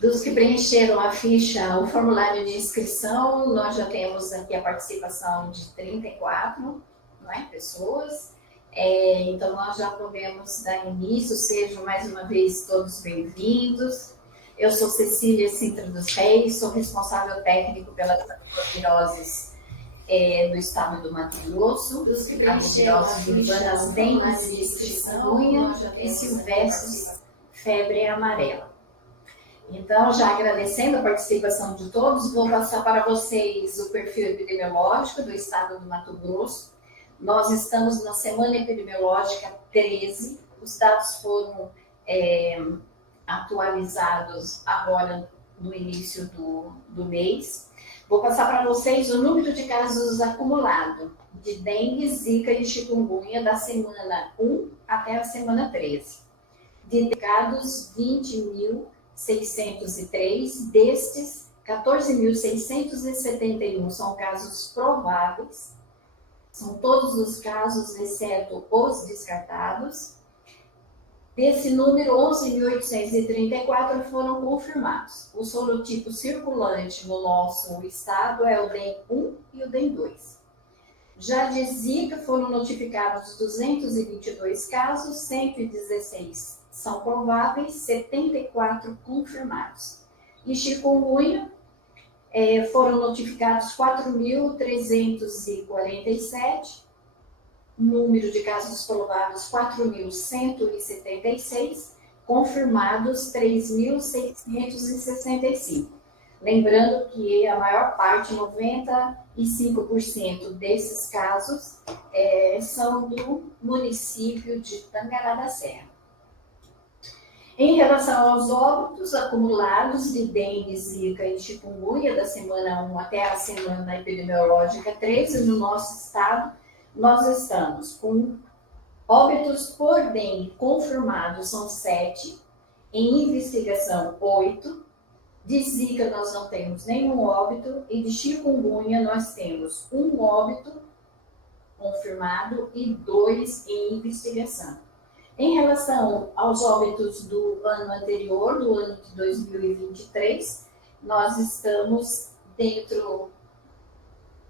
Dos que preencheram a ficha, o formulário de inscrição, nós já temos aqui a participação de 34, não é, pessoas. Então, nós já podemos dar início, sejam mais uma vez todos bem-vindos. Eu sou Cecília Sintra dos Reis, sou responsável técnico pelas viroses do estado do Mato Grosso, dos que preencheram as urbanas dengues e chikungunya e silvestres febre amarela. Então, já agradecendo a participação de todos, vou passar para vocês o perfil epidemiológico do estado do Mato Grosso. Nós estamos na semana epidemiológica 13, os dados foram atualizados agora no início do mês. Vou passar para vocês o número de casos acumulado de dengue, zika e chikungunya da semana 1 até a semana 13. Dedicados 20.603, destes 14.671 são casos prováveis, são todos os casos, exceto os descartados. Desse número, 11.834 foram confirmados. O sorotipo circulante no nosso estado é o DEM1 e o DEM2. Já de Zika foram notificados 222 casos, 116 são prováveis, 74 confirmados. E chikungunya foram notificados 4.347, número de casos prováveis 4.176, confirmados 3.665. Lembrando que a maior parte, 95% desses casos, são do município de Tangará da Serra. Em relação aos óbitos acumulados de dengue, zika e chikungunya da semana 1 até a semana epidemiológica 13 no nosso estado, nós estamos com óbitos por dengue confirmados, são 7, em investigação 8, de zika nós não temos nenhum óbito e de chikungunya nós temos um óbito confirmado e 2 em investigação. Em relação aos óbitos do ano anterior, do ano de 2023, nós estamos dentro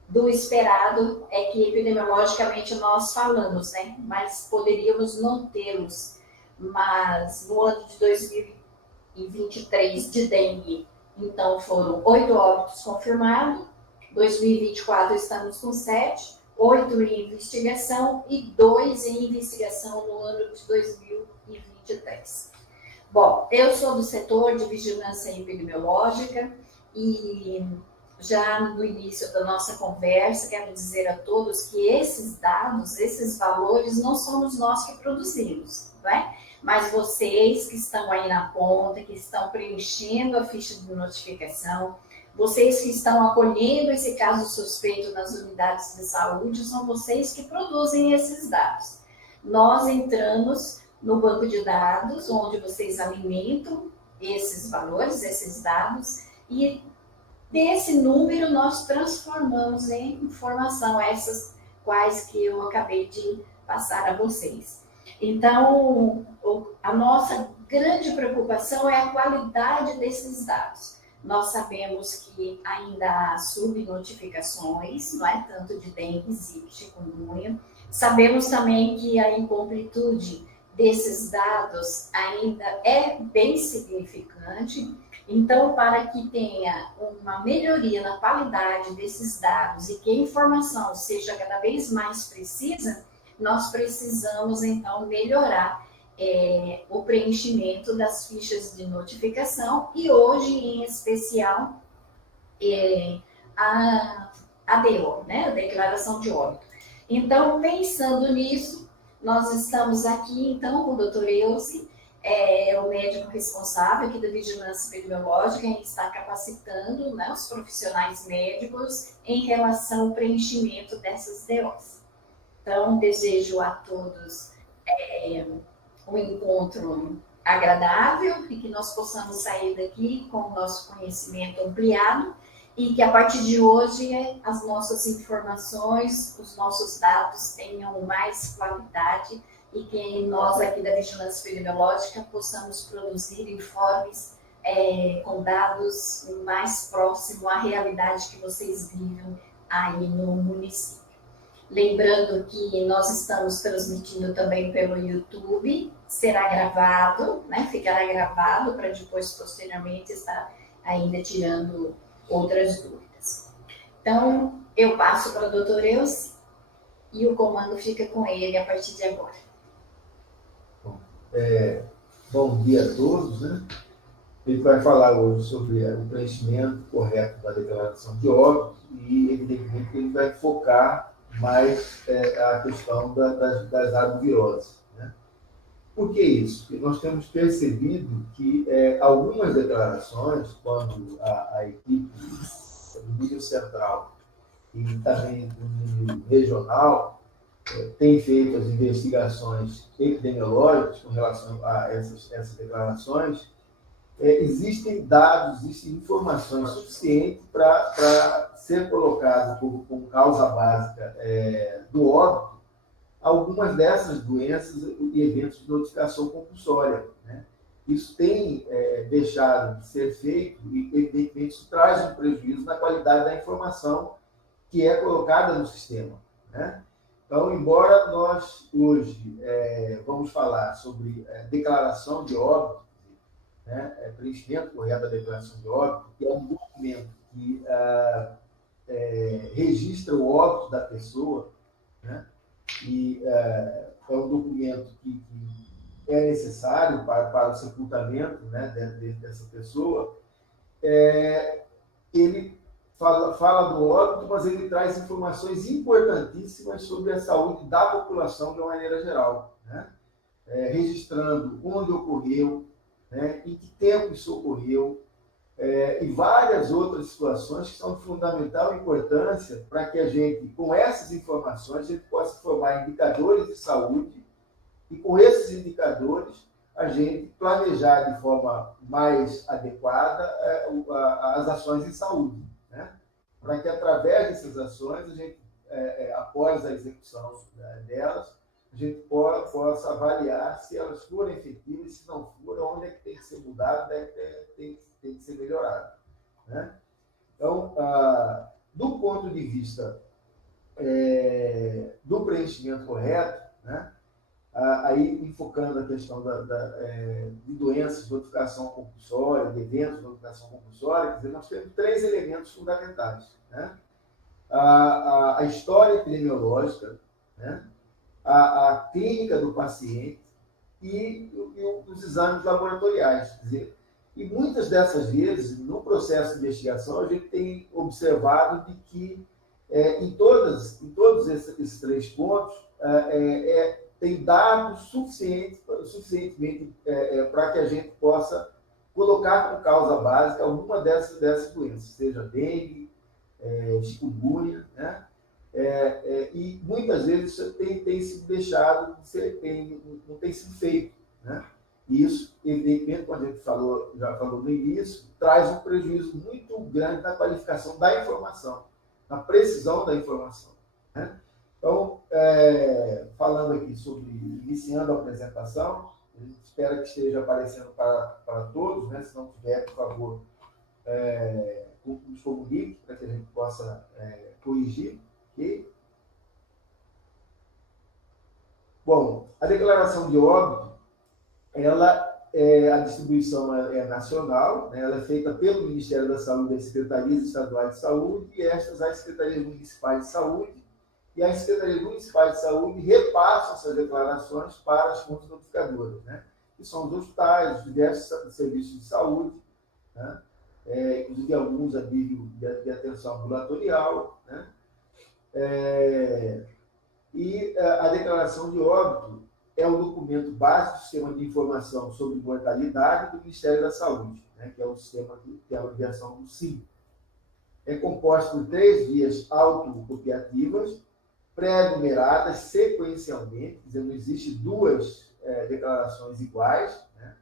do esperado, que epidemiologicamente nós falamos, né? Mas poderíamos não tê-los. Mas no ano de 2023 de dengue, então foram 8 óbitos confirmados, 2024 estamos com 7, 8 em investigação e 2 em investigação no ano de 2023. Bom, eu sou do setor de vigilância epidemiológica e já no início da nossa conversa, quero dizer a todos que esses dados, esses valores, não somos nós que produzimos, não é? Mas vocês que estão aí na ponta, que estão preenchendo a ficha de notificação, vocês que estão acolhendo esse caso suspeito nas unidades de saúde, são vocês que produzem esses dados. Nós entramos no banco de dados, onde vocês alimentam esses valores, esses dados, e desse número nós transformamos em informação, essas quais que eu acabei de passar a vocês. Então, a nossa grande preocupação é a qualidade desses dados. Nós sabemos que ainda há subnotificações, não é? Tanto de dengue, zika e chikungunya. Sabemos também que a incompletude desses dados ainda é bem significante. Então, para que tenha uma melhoria na qualidade desses dados e que a informação seja cada vez mais precisa, nós precisamos, então, melhorar o preenchimento das fichas de notificação e hoje, em especial, a DO, né, a Declaração de Óbito. Então, pensando nisso, nós estamos aqui, então, com o Dr. Eusi, o médico responsável aqui da Vigilância Epidemiológica, e está capacitando, né, os profissionais médicos em relação ao preenchimento dessas DOs. Então, desejo a todos um encontro agradável e que nós possamos sair daqui com o nosso conhecimento ampliado e que a partir de hoje as nossas informações, os nossos dados tenham mais qualidade e que nós aqui da Vigilância Epidemiológica possamos produzir informes com dados mais próximos à realidade que vocês vivem aí no município. Lembrando que nós estamos transmitindo também pelo YouTube, será gravado, né? Ficará gravado para depois, posteriormente, estar ainda tirando outras dúvidas. Então, eu passo para o doutor Euci e o comando fica com ele a partir de agora. Bom dia a todos, né? Ele vai falar hoje sobre o preenchimento correto da declaração de óbitos e, evidentemente, ele vai focar mais a questão das arboviroses. Né? Por que isso? Porque nós temos percebido que algumas declarações, quando a equipe do nível central e também do nível regional tem feito as investigações epidemiológicas com relação a essas declarações, existem dados, existem informações suficientes para ser colocado como causa básica do óbito algumas dessas doenças e eventos de notificação compulsória. Né? Isso tem deixado de ser feito e, evidentemente, isso traz um prejuízo na qualidade da informação que é colocada no sistema. Né? Então, embora nós hoje vamos falar sobre declaração de óbito, né, preenchimento correto da declaração de óbito, que é um documento que registra o óbito da pessoa, né, e é um documento que é necessário para o sepultamento, né, dessa pessoa. Ele fala do óbito, mas ele traz informações importantíssimas sobre a saúde da população de uma maneira geral, né, registrando onde ocorreu, né, em que tempo isso ocorreu, e várias outras situações que são de fundamental importância para que a gente, com essas informações, a gente possa formar indicadores de saúde e, com esses indicadores, a gente planejar de forma mais adequada as ações de saúde, né? Para que, através dessas ações, a gente, após a execução delas, a gente possa avaliar se elas forem efetivas, se não forem, onde é que tem que ser mudado, onde é que tem que ser melhorado. Né? Então, do ponto de vista do preenchimento correto, né? Aí enfocando a questão de doenças de notificação compulsória, de eventos de notificação compulsória, quer dizer, nós temos 3 elementos fundamentais. Né? A história epidemiológica, né? A clínica do paciente e os exames laboratoriais. Quer dizer, e muitas dessas vezes, no processo de investigação, a gente tem observado de que em todos esses 3 pontos tem dados suficientemente para que a gente possa colocar como causa básica alguma dessas doenças, seja dengue, chikungunya, né? E muitas vezes isso tem sido deixado, não tem sido feito. Né? E isso, evidentemente, como a gente já falou no início, traz um prejuízo muito grande na qualificação da informação, na precisão da informação. Né? Então, falando aqui iniciando a apresentação, a gente espera que esteja aparecendo para todos, né? Se não tiver, por favor, nos comunique para que a gente possa corrigir. Okay? Bom, a declaração de óbito, a distribuição é nacional, né? Ela é feita pelo Ministério da Saúde, das Secretarias Estaduais de Saúde, e estas as Secretarias Municipais de Saúde, e as Secretarias Municipais de Saúde repassam essas declarações para as fontes notificadoras, né? Que são os hospitais, os diversos serviços de saúde, né? Inclusive alguns a nível de atenção ambulatorial, né? E a declaração de óbito é o documento básico do Sistema de Informação sobre Mortalidade do Ministério da Saúde, né, que é o sistema que é a abreviação do SIM. É composto por 3 vias autocopiativas, pré-numeradas sequencialmente, quer dizer, não existe 2 declarações iguais, né,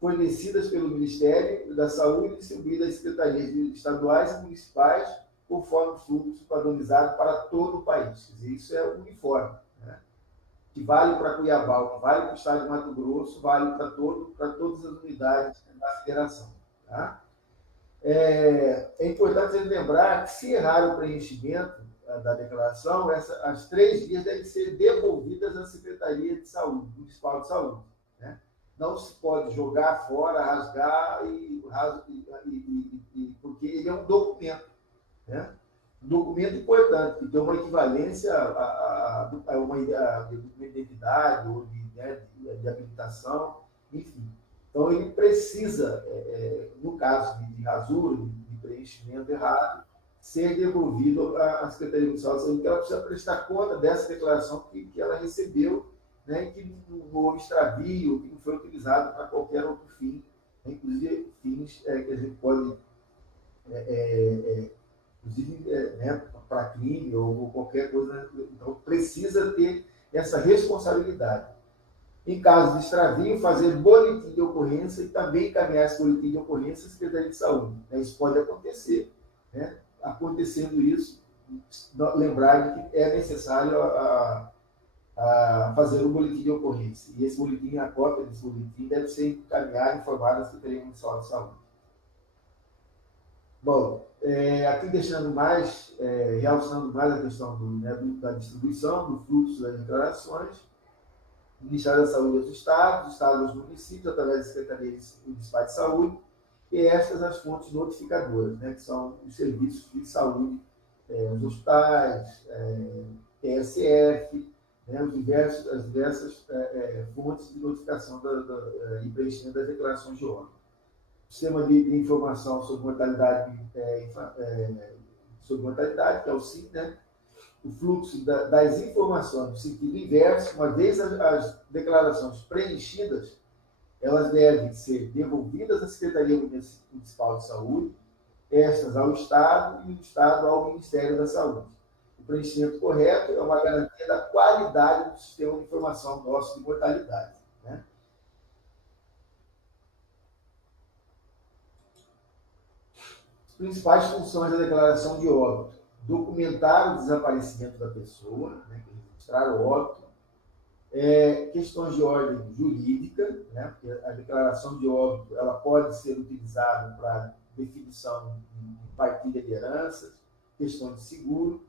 fornecidas pelo Ministério da Saúde e distribuídas às secretarias estaduais e municipais, conforme o fluxo padronizado para todo o país. Quer dizer, isso é uniforme. Né? que vale para Cuiabá, que vale para o estado de Mato Grosso, vale para todas as unidades da federação. Tá? É importante lembrar que, se errar o preenchimento da declaração, as 3 vias devem ser devolvidas à Secretaria de Saúde, Municipal de Saúde. Né? Não se pode jogar fora, rasgar, porque ele é um documento. Né? Um documento importante, que tem uma equivalência a uma identidade ou de habilitação, enfim. Então, ele precisa, no caso de rasura, de preenchimento errado, ser devolvido à Secretaria Municipal de Saúde, porque ela precisa prestar conta dessa declaração que ela recebeu, né, que não houve extravio, que não foi utilizado para qualquer outro fim, né, inclusive fins que a gente pode, para crime ou qualquer coisa. Então, precisa ter essa responsabilidade. Em caso de extravio, fazer boletim de ocorrência e também encaminhar esse boletim de ocorrência à Secretaria de Saúde. Isso pode acontecer. Né? Acontecendo isso, lembrar que é necessário fazer um boletim de ocorrência. E esse boletim, a cópia desse boletim, deve ser encaminhada e informada à Secretaria Municipal de Saúde. Bom, aqui deixando mais, realçando mais a questão da distribuição, do fluxo das declarações, o Ministério da Saúde aos estados aos municípios, através das Secretarias Municipais de Saúde, e estas as fontes notificadoras, né, que são os serviços de saúde, os hospitais, PSF, né, as diversas fontes de notificação e preenchimento das declarações de óbito. O sistema de informação sobre mortalidade, que é o SIM, né, o fluxo das informações no sentido inverso, uma vez as declarações preenchidas, elas devem ser devolvidas à Secretaria Municipal de Saúde, estas ao Estado e o Estado ao Ministério da Saúde. O preenchimento correto é uma garantia da qualidade do sistema de informação nosso de mortalidade. Né? As principais funções da declaração de óbito: documentar o desaparecimento da pessoa, né, registrar o óbito, questões de ordem jurídica, né, porque a declaração de óbito ela pode ser utilizada para definição de partilha de heranças, questões de seguro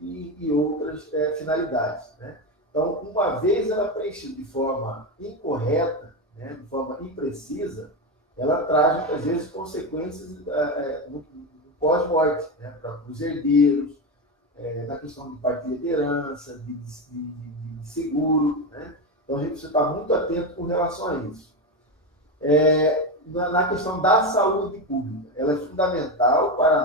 e outras finalidades. Né? Então, uma vez ela preenchida de forma incorreta, né, de forma imprecisa, ela traz, muitas vezes, consequências no pós-morte, né, para os herdeiros, na questão de partilha de herança, de seguro. Né? Então, a gente precisa estar muito atento com relação a isso. Na questão da saúde pública, ela é fundamental para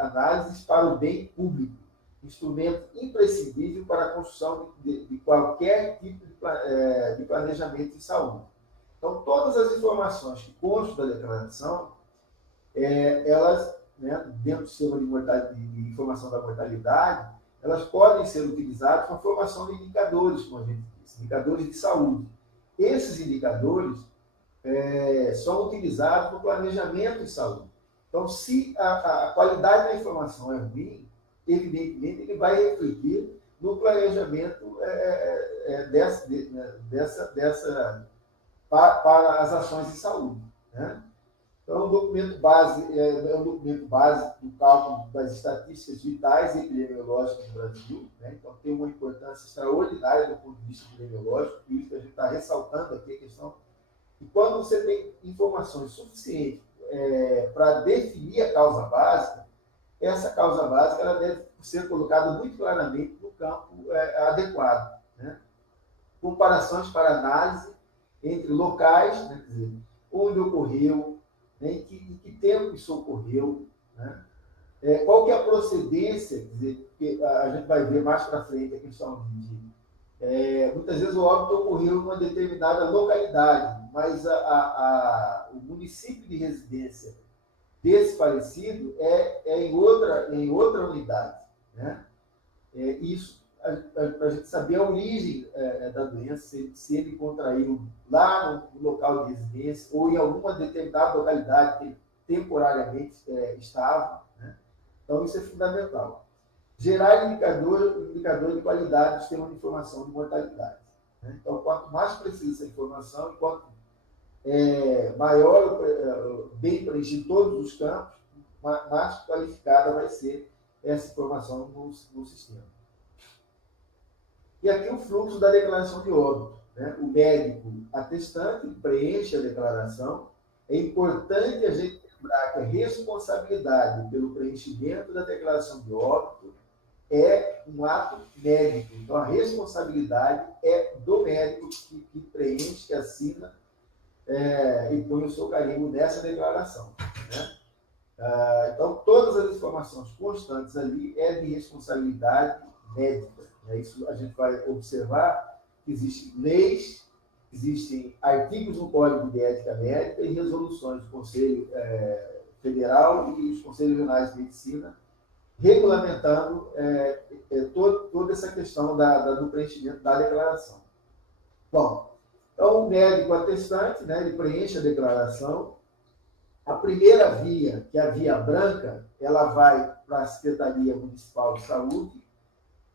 análises para o bem público, instrumento imprescindível para a construção de qualquer tipo de planejamento de saúde. Então, todas as informações que constam da declaração, elas, né, dentro do sistema de informação da mortalidade, elas podem ser utilizadas para a formação de indicadores, como a gente disse, indicadores de saúde. Esses indicadores são utilizados no planejamento de saúde. Então, se a qualidade da informação é ruim, evidentemente ele vai refletir no planejamento para as ações de saúde. Né? Então, o documento base é um documento base do cálculo das estatísticas vitais e epidemiológicas do Brasil. Né? Então, tem uma importância extraordinária do ponto de vista epidemiológico, por isso que a gente está ressaltando aqui a questão. E quando você tem informações suficientes para definir a causa básica, essa causa básica ela deve ser colocada muito claramente no campo adequado. Né? Comparações para análise entre locais, né? Quer dizer, onde ocorreu, né? em que tempo isso ocorreu, né? Qual que é a procedência, quer dizer, porque a gente vai ver mais para frente a questão muitas vezes o óbito ocorreu em uma determinada localidade, mas o município de residência desse falecido é em outra unidade. Né? Isso para a gente saber a origem da doença, se ele contraiu lá no local de residência ou em alguma determinada localidade que ele temporariamente estava. Né? Então, isso é fundamental. Gerar indicador de qualidade do sistema de informação de mortalidade. Né? Então, quanto mais precisa essa informação, quanto maior bem preenchido todos os campos, mais qualificada vai ser essa informação no sistema. E aqui o fluxo da declaração de óbito. Né? O médico atestante preenche a declaração. É importante a gente lembrar que a responsabilidade pelo preenchimento da declaração de óbito é um ato médico. Então, a responsabilidade é do médico que preenche, que assina e põe o seu carimbo nessa declaração. Né? Então, todas as informações constantes ali é de responsabilidade médica. Isso a gente vai observar que existem leis, existem artigos no Código de Ética Médica e resoluções do Conselho Federal e os Conselhos Regionais de Medicina regulamentando toda essa questão do preenchimento da declaração. Bom, então o médico atestante, né, ele preenche a declaração. A primeira via, que é a via branca, ela vai para a Secretaria Municipal de Saúde.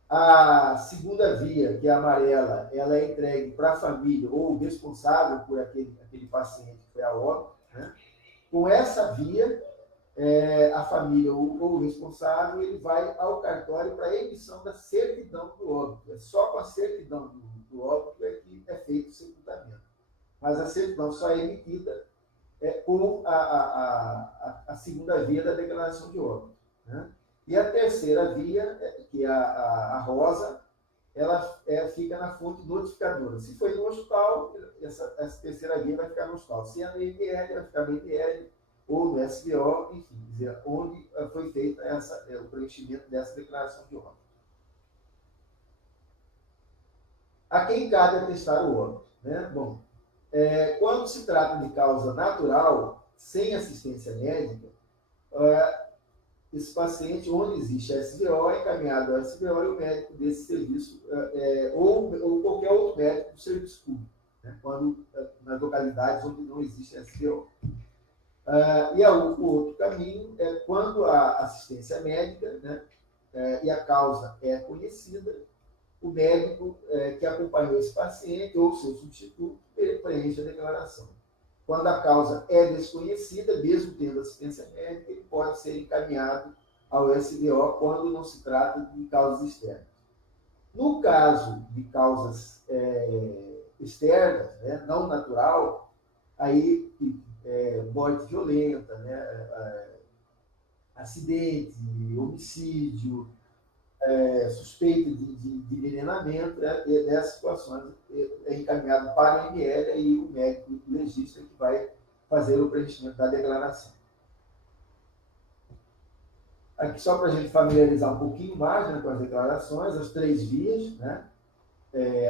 A segunda via, que é a amarela, ela é entregue para a família ou o responsável por aquele paciente que foi a óbito. Né? Com essa via, a família ou o responsável, ele vai ao cartório para a emissão da certidão do óbito. É só com a certidão do óbito que é feito o sepultamento. Mas a certidão só é emitida com a segunda via da declaração de óbito. Né? E a terceira via, que é a rosa, ela fica na fonte notificadora. Se foi no hospital, essa terceira via vai ficar no hospital. Se é no IML, vai ficar no IML, ou no SBO, enfim, dizer, onde foi feito o preenchimento dessa declaração de óbito. A quem cabe atestar o óbito? Né? Bom, quando se trata de causa natural, sem assistência médica, esse paciente, onde existe a SBO, é encaminhado ao SBO e o médico desse serviço, ou qualquer outro médico do serviço público, né? Quando nas localidades onde não existe SBO. E o outro caminho é quando a assistência médica, né, e a causa é conhecida, o médico que acompanhou esse paciente ou seu substituto preenche a declaração. Quando a causa é desconhecida, mesmo tendo assistência médica, ele pode ser encaminhado ao SBO quando não se trata de causas externas. No caso de causas externas, né, não natural, aí morte violenta, né, acidente, homicídio, suspeita de envenenamento, nessas situações é encaminhado para o IML e o médico legista que vai fazer o preenchimento da declaração. Aqui só para a gente familiarizar um pouquinho mais, né, com as declarações, as três vias, né,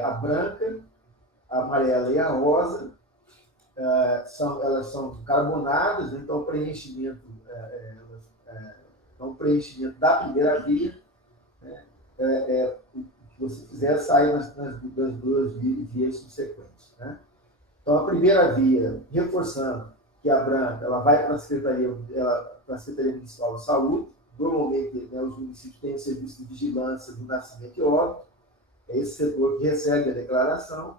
a branca, a amarela e a rosa, elas são carbonadas, né, então o preenchimento da primeira via, se você quiser, sai nas duas vias subsequentes. Né? Então, a primeira via, reforçando que a branca, ela vai para a Secretaria Municipal de Saúde. Normalmente, né, os municípios têm o serviço de vigilância do nascimento e óbito. É esse setor que recebe a declaração.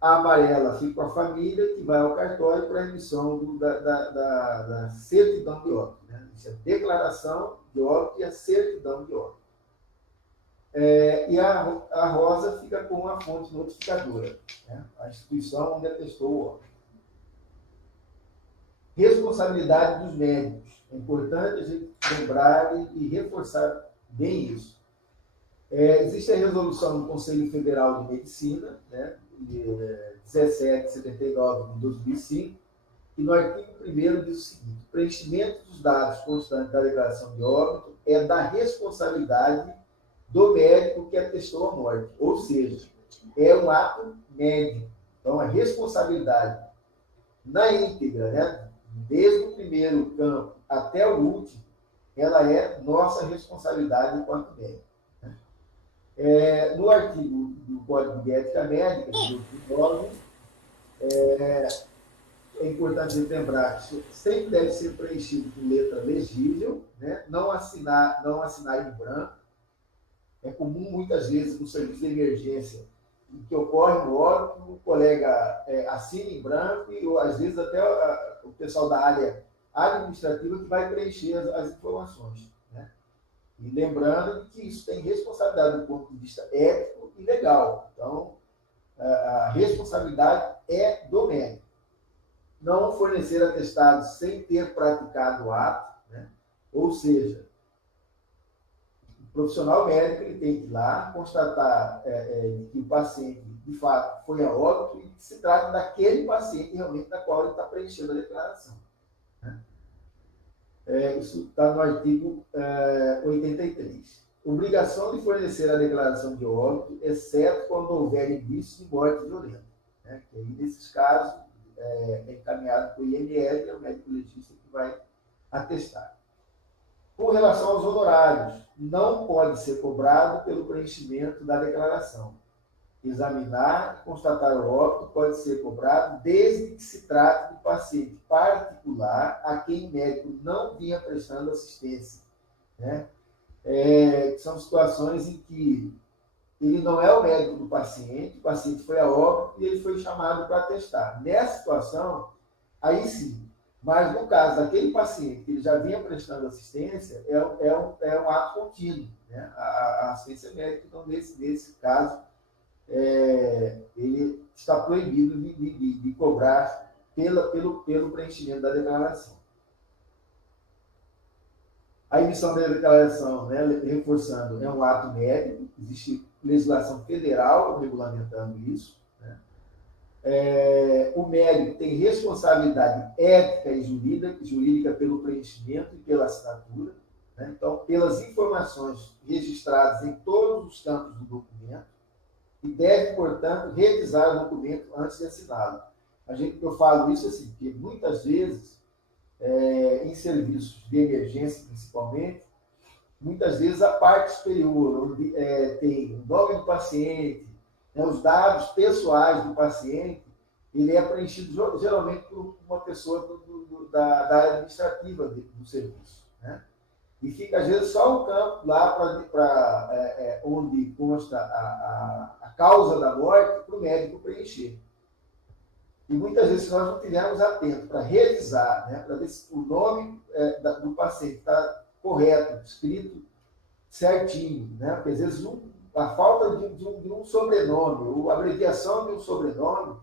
A amarela fica com a família, que vai ao cartório para a emissão da certidão de óbito. Né? Isso é declaração de óbito e a certidão de óbito. E a rosa fica com a fonte notificadora, né? A instituição onde atestou o óbito. Responsabilidade dos médicos. É importante a gente lembrar e reforçar bem isso. Existe a resolução do Conselho Federal de Medicina, né, de 1779 de 2005, que no artigo 1º diz o seguinte: o preenchimento dos dados constantes da declaração de óbito é da responsabilidade do médico que atestou a morte, ou seja, é um ato médico. Então, a responsabilidade na íntegra, né, desde o primeiro campo até o último, ela é nossa responsabilidade enquanto médico. No artigo do Código de Ética Médica, de 2009, é importante lembrar que sempre deve ser preenchido com letra legível, né, não assinar em branco. É comum, muitas vezes, no serviço de emergência, que ocorre no óbito, o colega assina em branco e, às vezes, até o pessoal da área administrativa que vai preencher as informações. Né? E lembrando que isso tem responsabilidade do ponto de vista ético e legal. Então, a responsabilidade é do médico. Não fornecer atestado sem ter praticado o ato, né? Ou seja, o profissional médico ele tem que ir lá constatar que o paciente, de fato, foi a óbito e que se trata daquele paciente realmente da qual ele está preenchendo a declaração. Né? Isso está no artigo 83. Obrigação de fornecer a declaração de óbito, exceto quando houver indício de morte violenta. Né? Que aí, nesses casos, é encaminhado para o IML, é o médico legista que vai atestar. Com relação aos honorários, não pode ser cobrado pelo preenchimento da declaração. Examinar e constatar o óbito pode ser cobrado desde que se trate de paciente particular a quem o médico não vinha prestando assistência. Né? São situações em que ele não é o médico do paciente, o paciente foi a óbito e ele foi chamado para atestar. Nessa situação, aí sim. Mas no caso daquele paciente que ele já vinha prestando assistência, é um ato contínuo. Né? A assistência médica, então, nesse caso, ele está proibido de cobrar pelo preenchimento da declaração. A emissão da declaração, né, reforçando, é um ato médico, existe legislação federal regulamentando isso. Né? O médico tem responsabilidade ética e jurídica pelo preenchimento e pela assinatura. Né? Então, pelas informações registradas em todos os campos do documento, e deve, portanto, revisar o documento antes de assiná-lo. Eu falo isso assim, porque muitas vezes, em serviços de emergência principalmente, muitas vezes a parte superior, onde tem o nome do paciente, né, os dados pessoais do paciente, ele é preenchido geralmente por uma pessoa da área administrativa do serviço. Né? E fica, às vezes, só um campo lá onde consta a causa da morte para o médico preencher. E muitas vezes, se nós não estivermos atentos para revisar, né, para ver se o nome do paciente está correto, escrito certinho, né? Porque às vezes a falta de um sobrenome, ou a abreviação de um sobrenome,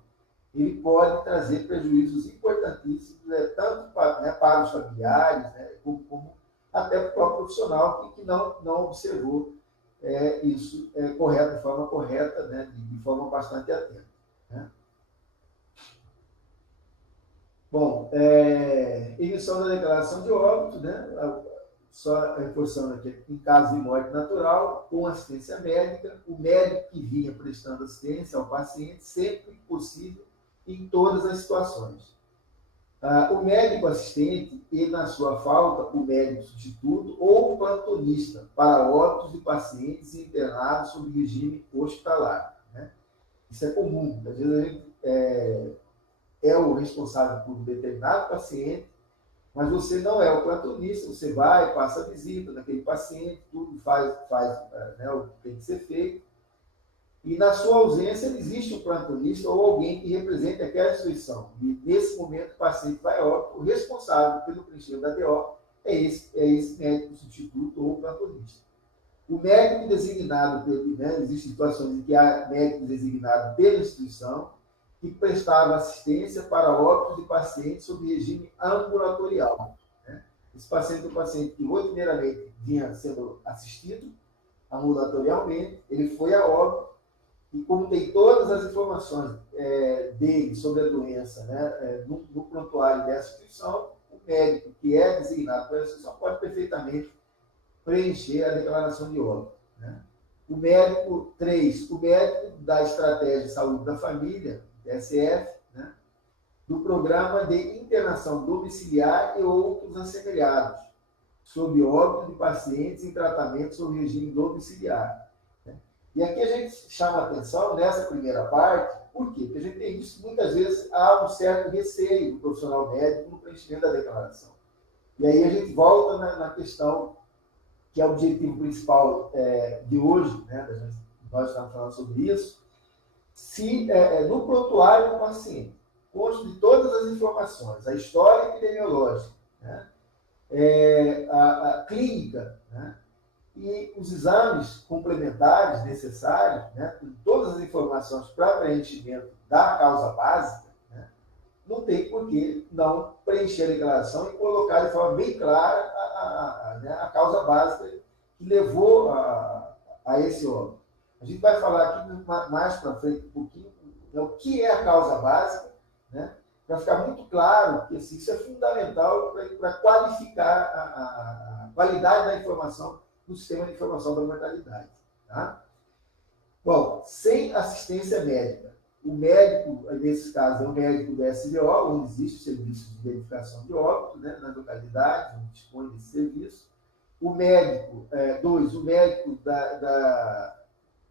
ele pode trazer prejuízos importantíssimos, tanto para os familiares, né, como até para o próprio profissional que não observou isso correto, de forma correta, né, de forma bastante atenta. Né? Bom, emissão da declaração de óbito, né? Só reforçando aqui, em caso de morte natural, com assistência médica, o médico que vinha prestando assistência ao paciente, sempre que possível, em todas as situações. O médico assistente e, na sua falta, o médico substituto ou o plantonista para óbitos de pacientes internados sob regime hospitalar. Né? Isso é comum. Às vezes a gente é o responsável por um determinado paciente, mas você não é o plantonista, você vai, passa a visita naquele paciente, tudo faz né, o que tem que ser feito. E na sua ausência existe um plantonista ou alguém que represente aquela instituição. E nesse momento o paciente vai a óbito, o responsável pelo preenchimento da DO é esse médico substituto ou plantonista. O médico designado, existem situações em que há médico designado pela instituição que prestava assistência para óbitos de pacientes sob regime ambulatorial. Né? Esse paciente é um paciente que rotineiramente vinha sendo assistido ambulatorialmente, ele foi a óbito, e como tem todas as informações dele sobre a doença, né, no prontuário dessa instituição, o médico que é designado pela instituição pode perfeitamente preencher a declaração de óbito. Né? O médico da Estratégia de Saúde da Família, SF, né, do Programa de Internação Domiciliar e outros assemelhados, sob óbito de pacientes em tratamento sob regime domiciliar. Né? E aqui a gente chama a atenção nessa primeira parte, por quê? Porque a gente tem visto muitas vezes há um certo receio do profissional médico no preenchimento da declaração. E aí a gente volta na questão que é o objetivo principal de hoje, né? Nós estamos falando sobre isso, se no prontuário do paciente consta de todas as informações, a história epidemiológica, né? A clínica, né? E os exames complementares necessários, né? Com todas as informações para preenchimento da causa básica, né? Não tem por que não preencher a declaração e colocar de forma bem clara a causa básica que levou a esse óbito. A gente vai falar aqui mais para frente um pouquinho, né, o que é a causa básica, né, para ficar muito claro que assim, isso é fundamental para qualificar a qualidade da informação no sistema de informação da mortalidade. Tá? Bom, sem assistência médica, o médico, nesse caso, é o médico do SVO, onde existe o serviço de verificação de óbito, né, nas localidades, onde dispõe desse serviço. O médico, o médico da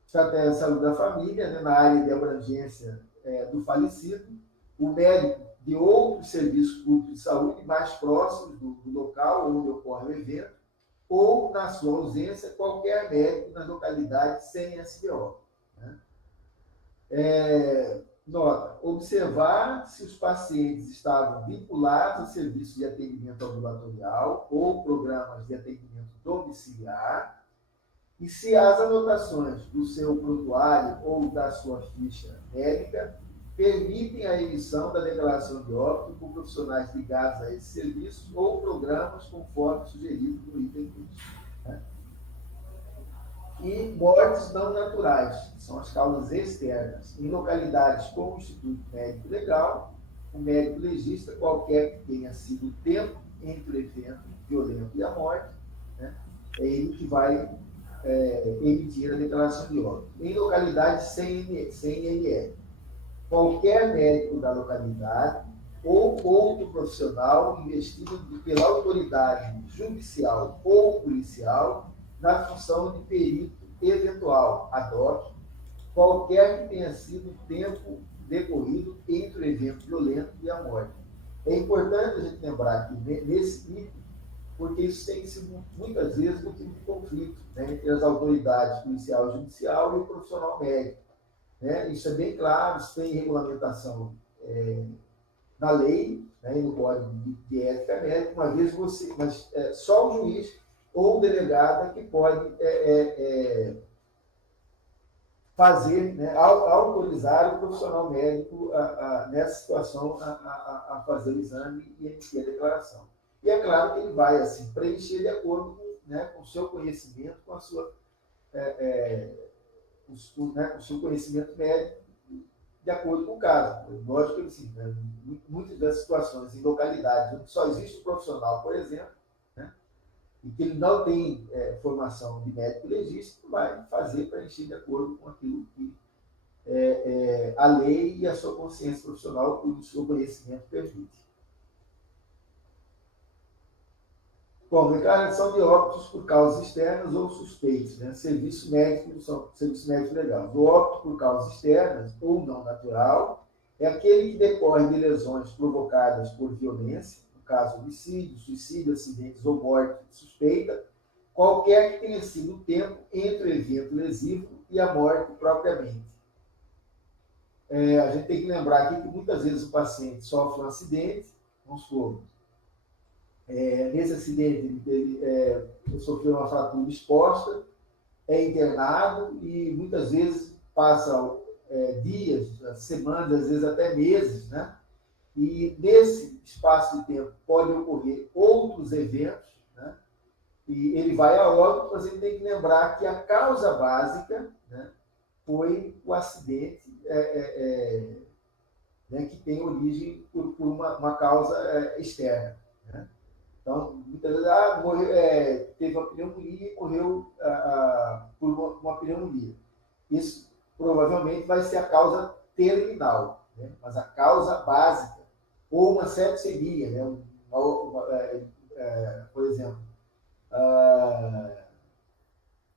estratégia de saúde da família, né, na área de abrangência do falecido, o médico de outros serviços públicos de saúde mais próximos do local onde ocorre o evento, ou, na sua ausência, qualquer médico nas localidades sem SVO. Né? Nota, observar se os pacientes estavam vinculados a serviços de atendimento ambulatorial ou programas de atendimento domiciliar, e se as anotações do seu prontuário ou da sua ficha médica permitem a emissão da declaração de óbito por profissionais ligados a esses serviços ou programas conforme sugerido no item 2. Né? E mortes não naturais, que são as causas externas, em localidades como o Instituto Médico Legal, o médico legista, qualquer que tenha sido o tempo entre o evento violento e a morte, né? É ele que vai emitir a declaração de óbito. Em localidades sem INR, qualquer médico da localidade ou outro profissional investido pela autoridade judicial ou policial na função de perito eventual, ad hoc, qualquer que tenha sido o tempo decorrido entre o evento violento e a morte. É importante a gente lembrar aqui, nesse item, porque isso tem sido, muitas vezes, motivo de conflito, né, entre as autoridades policial e judicial e o profissional médico. Né? Isso é bem claro, isso tem regulamentação na lei, né, e no Código de Ética Médica, uma vez mas só o juiz ou o delegado é que pode fazer, né, autorizar o profissional médico nessa situação a fazer o exame e emitir a declaração. E é claro que ele vai assim, preencher de acordo com o seu conhecimento, com a sua com o seu conhecimento médico, de acordo com o caso. Lógico que assim, muitas das situações em localidades onde só existe um profissional, por exemplo, né, e que ele não tem formação de médico legista, vai fazer preencher de acordo com aquilo que a lei e a sua consciência profissional, o seu conhecimento permite. Bom, declaração de óbitos por causas externas ou suspeitos, né? Serviço médico legal. O óbito por causas externas ou não natural é aquele que decorre de lesões provocadas por violência, no caso homicídio, suicídio, acidentes ou morte suspeita, qualquer que tenha sido o tempo entre o evento lesivo e a morte propriamente. A gente tem que lembrar aqui que muitas vezes o paciente sofre um acidente, vamos supor, nesse acidente ele sofreu uma fratura exposta, é internado e muitas vezes passa dias, semanas, às vezes até meses, né? E nesse espaço de tempo pode ocorrer outros eventos, né? E ele vai a óbito, mas ele tem que lembrar que a causa básica, né, foi o acidente que tem origem por uma causa externa. Né? Então, muitas vezes, morreu, teve uma pneumonia e morreu por uma pneumonia. Isso provavelmente vai ser a causa terminal, né? Mas a causa básica, ou uma sepsemia, né? Por exemplo,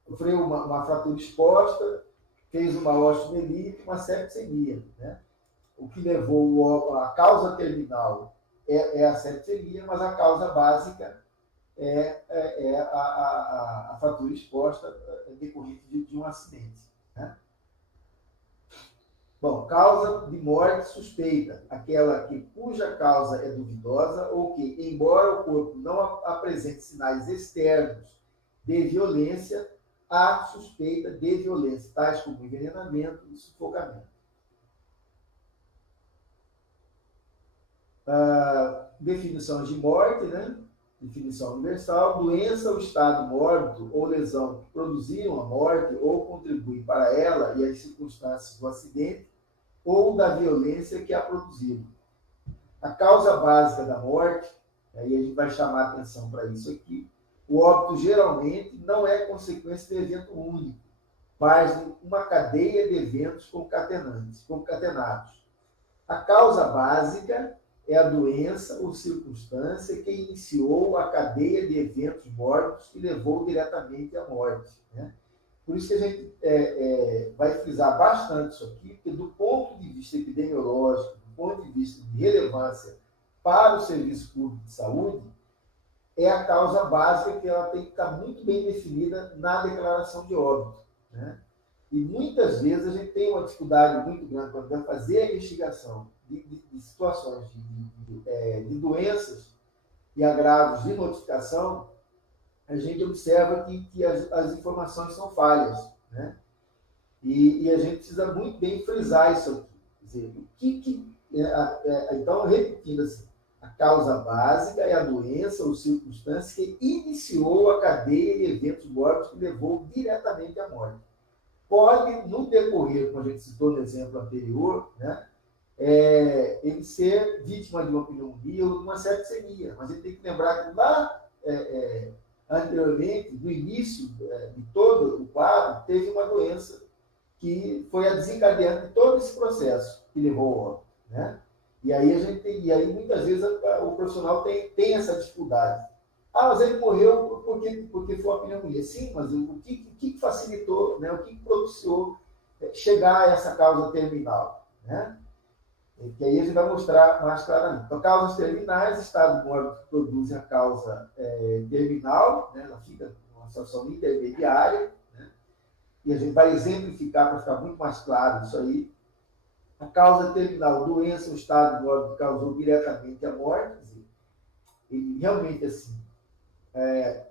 sofreu uma fratura exposta, fez uma osteomielite, uma sepsemia, né? O que levou a causa terminal é a sepsemia, mas a causa básica é a fratura exposta decorrente de um acidente. Né? Bom, causa de morte suspeita, aquela cuja causa é duvidosa ou que, embora o corpo não apresente sinais externos de violência, há suspeita de violência, tais como envenenamento e sufocamento. Definições de morte, né? Definição universal: doença ou estado mórbido ou lesão que produziram a morte ou contribuem para ela e as circunstâncias do acidente ou da violência que a produziram. A causa básica da morte, aí a gente vai chamar atenção para isso aqui, o óbito geralmente não é consequência de evento único, mas de uma cadeia de eventos concatenados. A causa básica é a doença ou circunstância que iniciou a cadeia de eventos mórbidos que levou diretamente à morte. Né? Por isso que a gente vai frisar bastante isso aqui, porque do ponto de vista epidemiológico, do ponto de vista de relevância para o serviço público de saúde, é a causa básica que ela tem que estar muito bem definida na declaração de óbito. Né? E muitas vezes a gente tem uma dificuldade muito grande quando vai fazer a investigação de situações de doenças e agravos de notificação, a gente observa que as informações são falhas. Né? E a gente precisa muito bem frisar isso aqui. Quer dizer, então, repetindo assim, a causa básica é a doença ou circunstância que iniciou a cadeia de eventos mórbidos que levou diretamente à morte. Pode, no decorrer, como a gente citou no exemplo anterior, né, ele ser vítima de uma pneumonia ou de uma septicemia. Mas a gente tem que lembrar que lá, anteriormente, no início de todo o quadro, teve uma doença que foi a desencadeante de todo esse processo que levou ao óbito. Né? E aí muitas vezes o profissional tem essa dificuldade. Mas ele morreu porque foi uma pneumonia. Sim, mas o que facilitou, né? O que propiciou chegar a essa causa terminal? Né? Que aí a gente vai mostrar mais claramente. Então, causas terminais, estado mórbido que produzem a causa terminal, né? Ela fica numa situação intermediária, né? E a gente vai exemplificar para ficar muito mais claro isso aí. A causa terminal, doença ou estado mórbido que causou diretamente a morte, ele realmente, assim,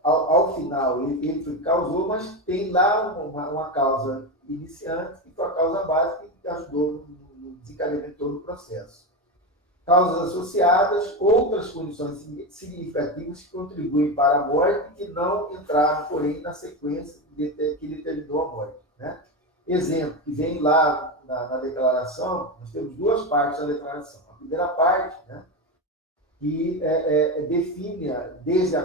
ao final, ele causou, mas tem lá uma causa iniciante, que foi a causa básica que ajudou no desencadeamento de todo o processo. Causas associadas, outras condições significativas que contribuem para a morte, que não entraram, porém, na sequência que determinou a morte. Né? Exemplo, que vem lá na declaração, nós temos duas partes da declaração. A primeira parte, né, que define desde a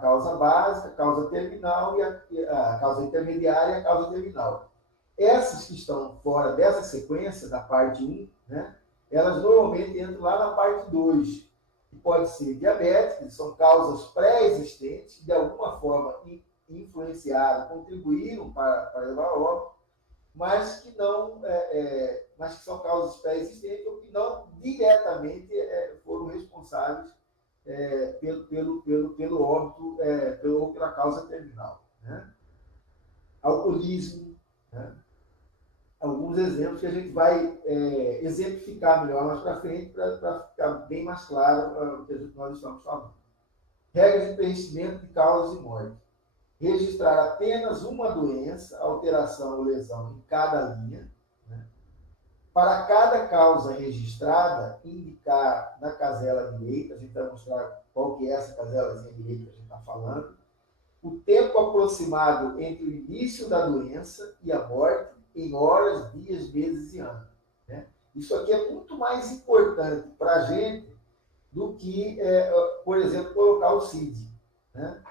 causa básica, a causa terminal, e a causa intermediária e a causa terminal. Essas que estão fora dessa sequência, da parte 1, né, elas normalmente entram lá na parte 2, que pode ser diabetes, que são causas pré-existentes, que de alguma forma influenciaram, contribuíram para levar ao óbito, mas que são causas pré-existentes ou que não diretamente foram responsáveis pelo óbito ou pela causa terminal. Né? Alcoolismo, né? Alguns exemplos que a gente vai exemplificar melhor mais para frente para ficar bem mais claro o que nós estamos falando. Regras de preenchimento de causas de morte. Registrar apenas uma doença, alteração ou lesão em cada linha. Né? Para cada causa registrada, indicar na casela direita, a gente vai mostrar qual que é essa caselazinha direita que a gente está falando, o tempo aproximado entre o início da doença e a morte em horas, dias, meses e anos. Né? Isso aqui é muito mais importante para a gente do que, por exemplo, colocar o CID. Né?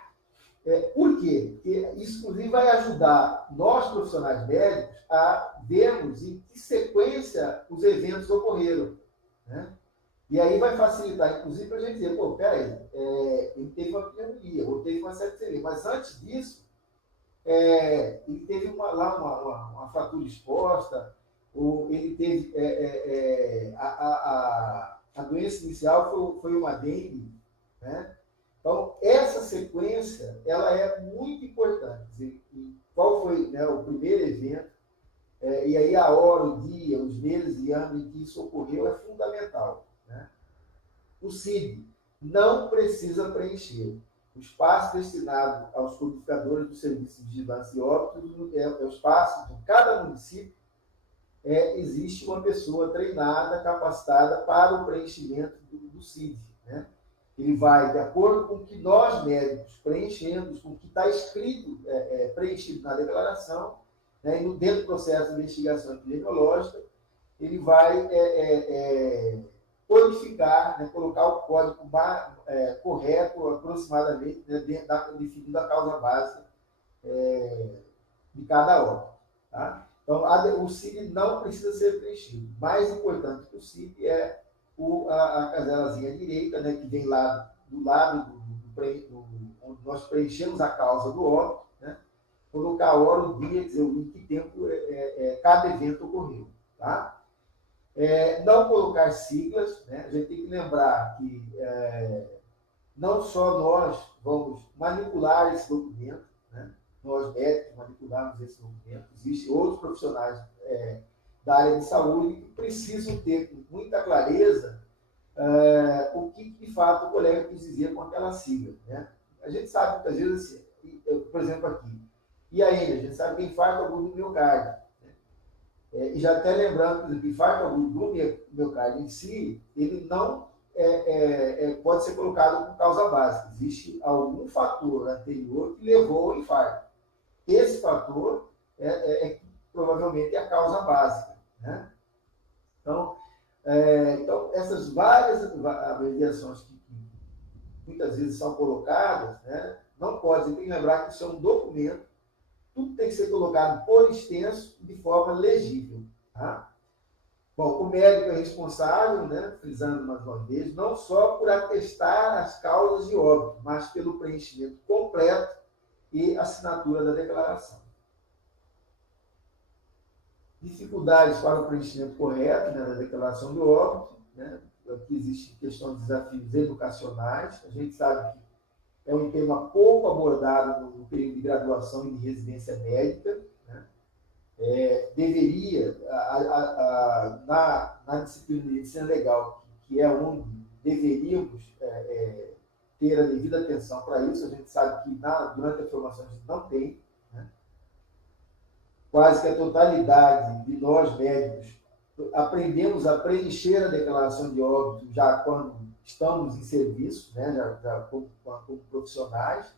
Por quê? Porque isso, inclusive, vai ajudar nós, profissionais médicos, a vermos em que sequência os eventos ocorreram. Né? E aí vai facilitar, inclusive, para a gente dizer, peraí, ele teve uma pneumonia, ou teve uma septicemia, mas antes disso, ele teve uma fratura exposta, ou ele teve a doença inicial foi uma dengue, né? Então, essa sequência, ela é muito importante. E qual foi, né, o primeiro evento, e aí a hora, o dia, os meses e anos em que isso ocorreu é fundamental, né? O CID não precisa preencher. O espaço destinado aos codificadores do Serviço de Vigilância e Óbitos é o espaço de cada município. Existe uma pessoa treinada, capacitada para o preenchimento do CID, né? Ele vai, de acordo com o que nós médicos preenchemos, com o que está escrito, preenchido na declaração, né? E dentro do processo de investigação epidemiológica, ele vai codificar, né? Colocar o código correto, aproximadamente, né? Definindo a causa básica de cada órgão. Tá? Então, o CID não precisa ser preenchido. Mais importante que o CID é a caselazinha direita, né, que vem lá do lado onde nós preenchemos a causa do óbito, né, colocar a hora, o dia, dizer em que tempo cada evento ocorreu. Tá? Não colocar siglas, né, a gente tem que lembrar que não só nós vamos manipular esse documento, né, nós médicos manipulamos esse documento, existem outros profissionais da área de saúde que precisam ter com muita clareza o que, de fato, o colega quis dizer com aquela sigla. Né? A gente sabe, muitas vezes, assim, por exemplo, aqui, e ainda, a gente sabe que infarto agudo do miocárdio. Né? E já até lembrando que o infarto agudo do miocárdio em si, ele não pode ser colocado como causa básica. Existe algum fator anterior que levou ao infarto. Esse fator provavelmente é a causa básica. Né? Então, essas várias abreviações que muitas vezes são colocadas, né, não pode, tem que lembrar que isso é um documento, tudo tem que ser colocado por extenso de forma legível. Tá? Bom, o médico é responsável, né, frisando mais uma vez, não só por atestar as causas de óbito, mas pelo preenchimento completo e assinatura da declaração. Dificuldades para o preenchimento correto, né, da declaração de óbito, né? Aqui existe questão de desafios educacionais. A gente sabe que é um tema pouco abordado no período de graduação e de residência médica. Né? Deveria, na disciplina de medicina legal, que é onde deveríamos ter a devida atenção para isso, a gente sabe que durante a formação a gente não tem. Né? Quase que a totalidade de nós médicos aprendemos a preencher a declaração de óbito já quando estamos em serviço, né? já como profissionais,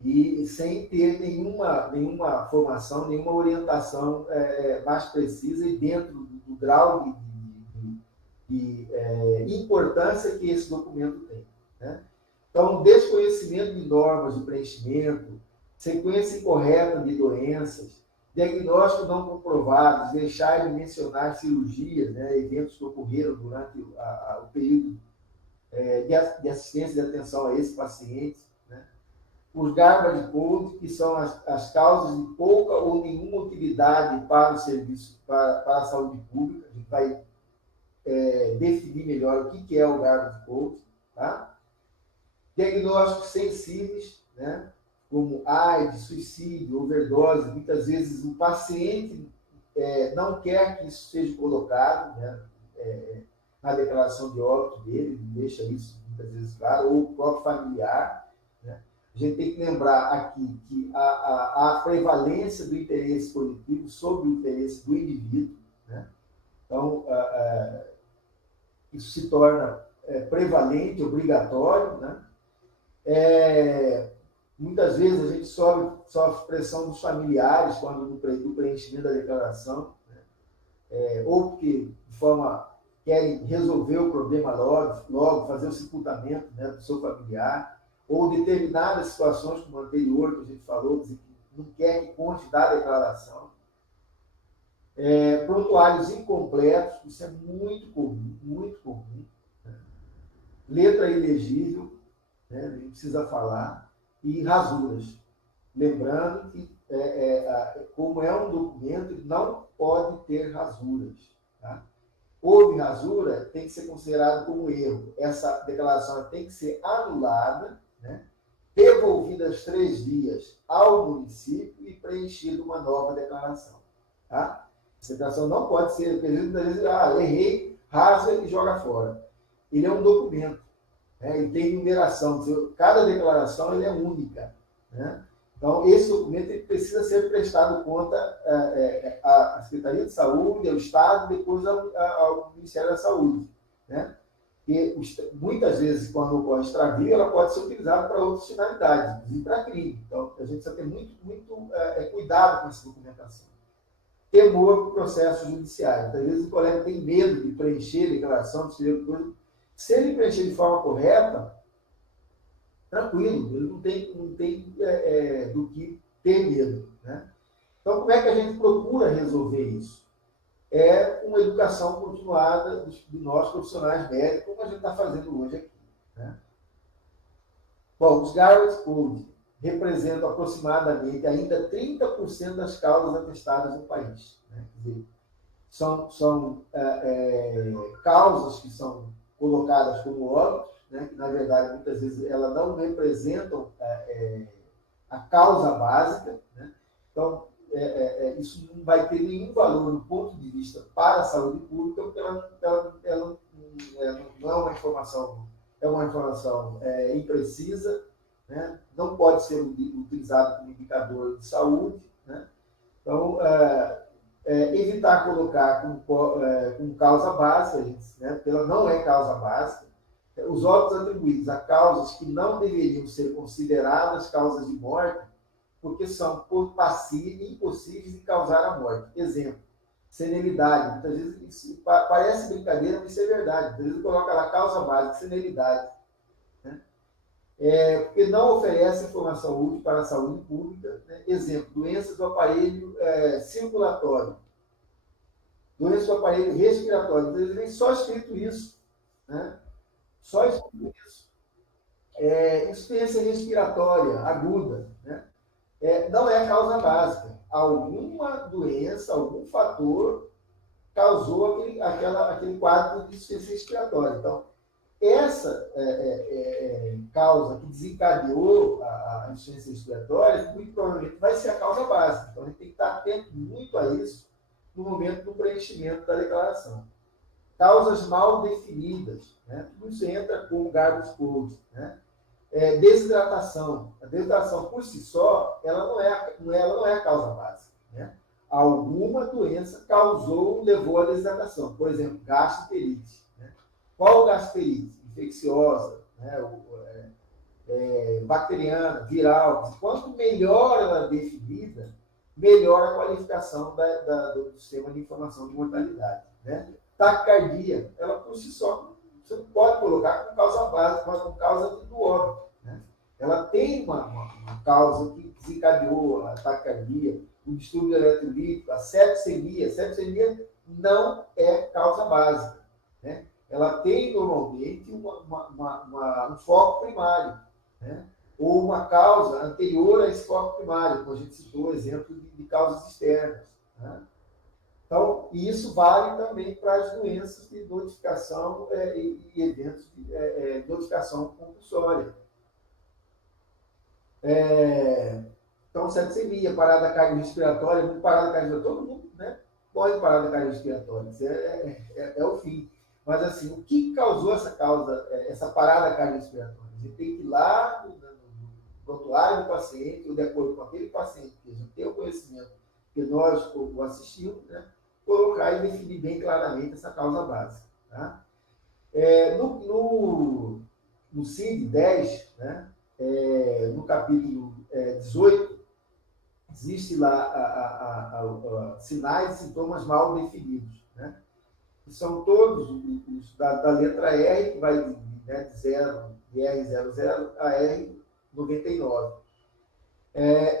e sem ter nenhuma formação, nenhuma orientação mais precisa e dentro do grau de importância que esse documento tem. Né? Então, desconhecimento de normas de preenchimento, sequência incorreta de doenças, diagnóstico não comprovados, deixar de mencionar cirurgias, né, eventos que ocorreram durante o período de assistência e de atenção a esses pacientes, né? Os garbage code, que são as causas de pouca ou nenhuma utilidade para o serviço, para a saúde pública. A gente vai definir melhor o que é o garbage code. Tá? Diagnósticos sensíveis, né? Como AIDS, suicídio, overdose. Muitas vezes o paciente não quer que isso seja colocado, né, na declaração de óbito dele, deixa isso muitas vezes claro, ou o próprio familiar. Né. A gente tem que lembrar aqui que a prevalência do interesse coletivo sobre o interesse do indivíduo. Né. Então, isso se torna prevalente, obrigatório. Né. Muitas vezes a gente sofre pressão dos familiares quando do preenchimento da declaração, né? Ou porque de forma querem resolver o problema logo fazer o sepultamento, né, do seu familiar, ou determinadas situações como a anterior que a gente falou, que não quer que conste da declaração. Prontuários incompletos, isso é muito comum, muito comum. Né? Letra ilegível, né, nem precisa falar. E rasuras. Lembrando que, como é um documento, não pode ter rasuras. Tá? houve rasura, tem que ser considerado como erro. Essa declaração tem que ser anulada, né? Devolvida as 3 dias ao município e preenchida uma nova declaração. Tá? A declaração não pode ser, porque muitas vezes, errei, rasga e joga fora. Ele é um documento, né? Ele tem numeração, cada declaração ele é única, né? Então, esse documento ele precisa ser prestado conta à Secretaria de Saúde, ao Estado, depois ao Ministério da Saúde, né? E muitas vezes, quando ocorre extravio, ela pode ser utilizada para outras finalidades, inclusive para crime. Então, a gente precisa ter muito cuidado com essa documentação. Temor para o processo judiciário. Às vezes o colega tem medo de preencher a declaração, de escrever coisa. Se ele preencher de forma correta, tranquilo, ele não tem do que ter medo, né? Então, como é que a gente procura resolver isso? É uma educação continuada de nós, profissionais médicos, como a gente está fazendo hoje aqui, né? Bom, os Garrett Code representam aproximadamente ainda 30% das causas atestadas no país, né? Quer dizer, são causas que são colocadas como óbitos, né? Que, na verdade, muitas vezes elas não representam a causa básica, né? Então, isso não vai ter nenhum valor do ponto de vista para a saúde pública, porque ela não é uma informação imprecisa, né? Não pode ser utilizada como indicador de saúde, né? Então, evitar colocar como causa básica, né? Porque ela não é causa básica. Os óbitos atribuídos a causas que não deveriam ser consideradas causas de morte, porque são por passivo impossíveis de causar a morte. Exemplo, senilidade. Muitas vezes isso parece brincadeira, mas isso é verdade. Muitas vezes coloca lá causa básica, senilidade, né? Porque não oferece informação útil para a saúde pública, né? Exemplo, doenças do aparelho circulatório, doenças do aparelho respiratório. Muitas vezes vem só escrito isso, né? Só escrito isso. Insuficiência respiratória aguda, né? Não é a causa básica. Alguma doença, algum fator causou aquele quadro de insuficiência respiratória. Então, essa causa que desencadeou a insuficiência respiratória, muito provavelmente vai ser a causa básica. Então, a gente tem que estar atento muito a isso no momento do preenchimento da declaração. Causas mal definidas, né? Tudo isso entra como Garrett Code, né? Desidratação. A desidratação por si só, ela não é a causa básica, né? Alguma doença levou à desidratação. Por exemplo, gastroenterite, né? Qual gastroenterite? Infecciosa, né? Bacteriana, viral. Quanto melhor ela é definida, melhor a qualificação do sistema de informação de mortalidade, né? Taquicardia, ela por si só, você não pode colocar como causa básica, mas como causa do óbito, né? Ela tem uma causa que desencadeou a taquicardia, o distúrbio eletrolítico, a sepsemia. A sepsemia não é causa básica, né? Ela tem normalmente um foco primário, né? Ou uma causa anterior a esse foco primário, como a gente citou o exemplo de causas externas, né? Então, isso vale também para as doenças de notificação e eventos de notificação compulsória. Então, sepsemia, parada cardiorrespiratória, muito parada cardiorrespiratória, todo mundo, né, pode parada cardiorrespiratória, isso é o fim. Mas, assim, o que causou essa parada cardiorrespiratória? A gente tem que ir lá no prontuário do paciente, ou de acordo com aquele paciente que já tem o conhecimento que nós o assistimos, né, colocar e definir bem claramente essa causa básica. Tá? No CID-10, né, no capítulo 18, existe lá sinais e sintomas mal definidos, né? Que são todos os da letra R, que vai de R00 a R99.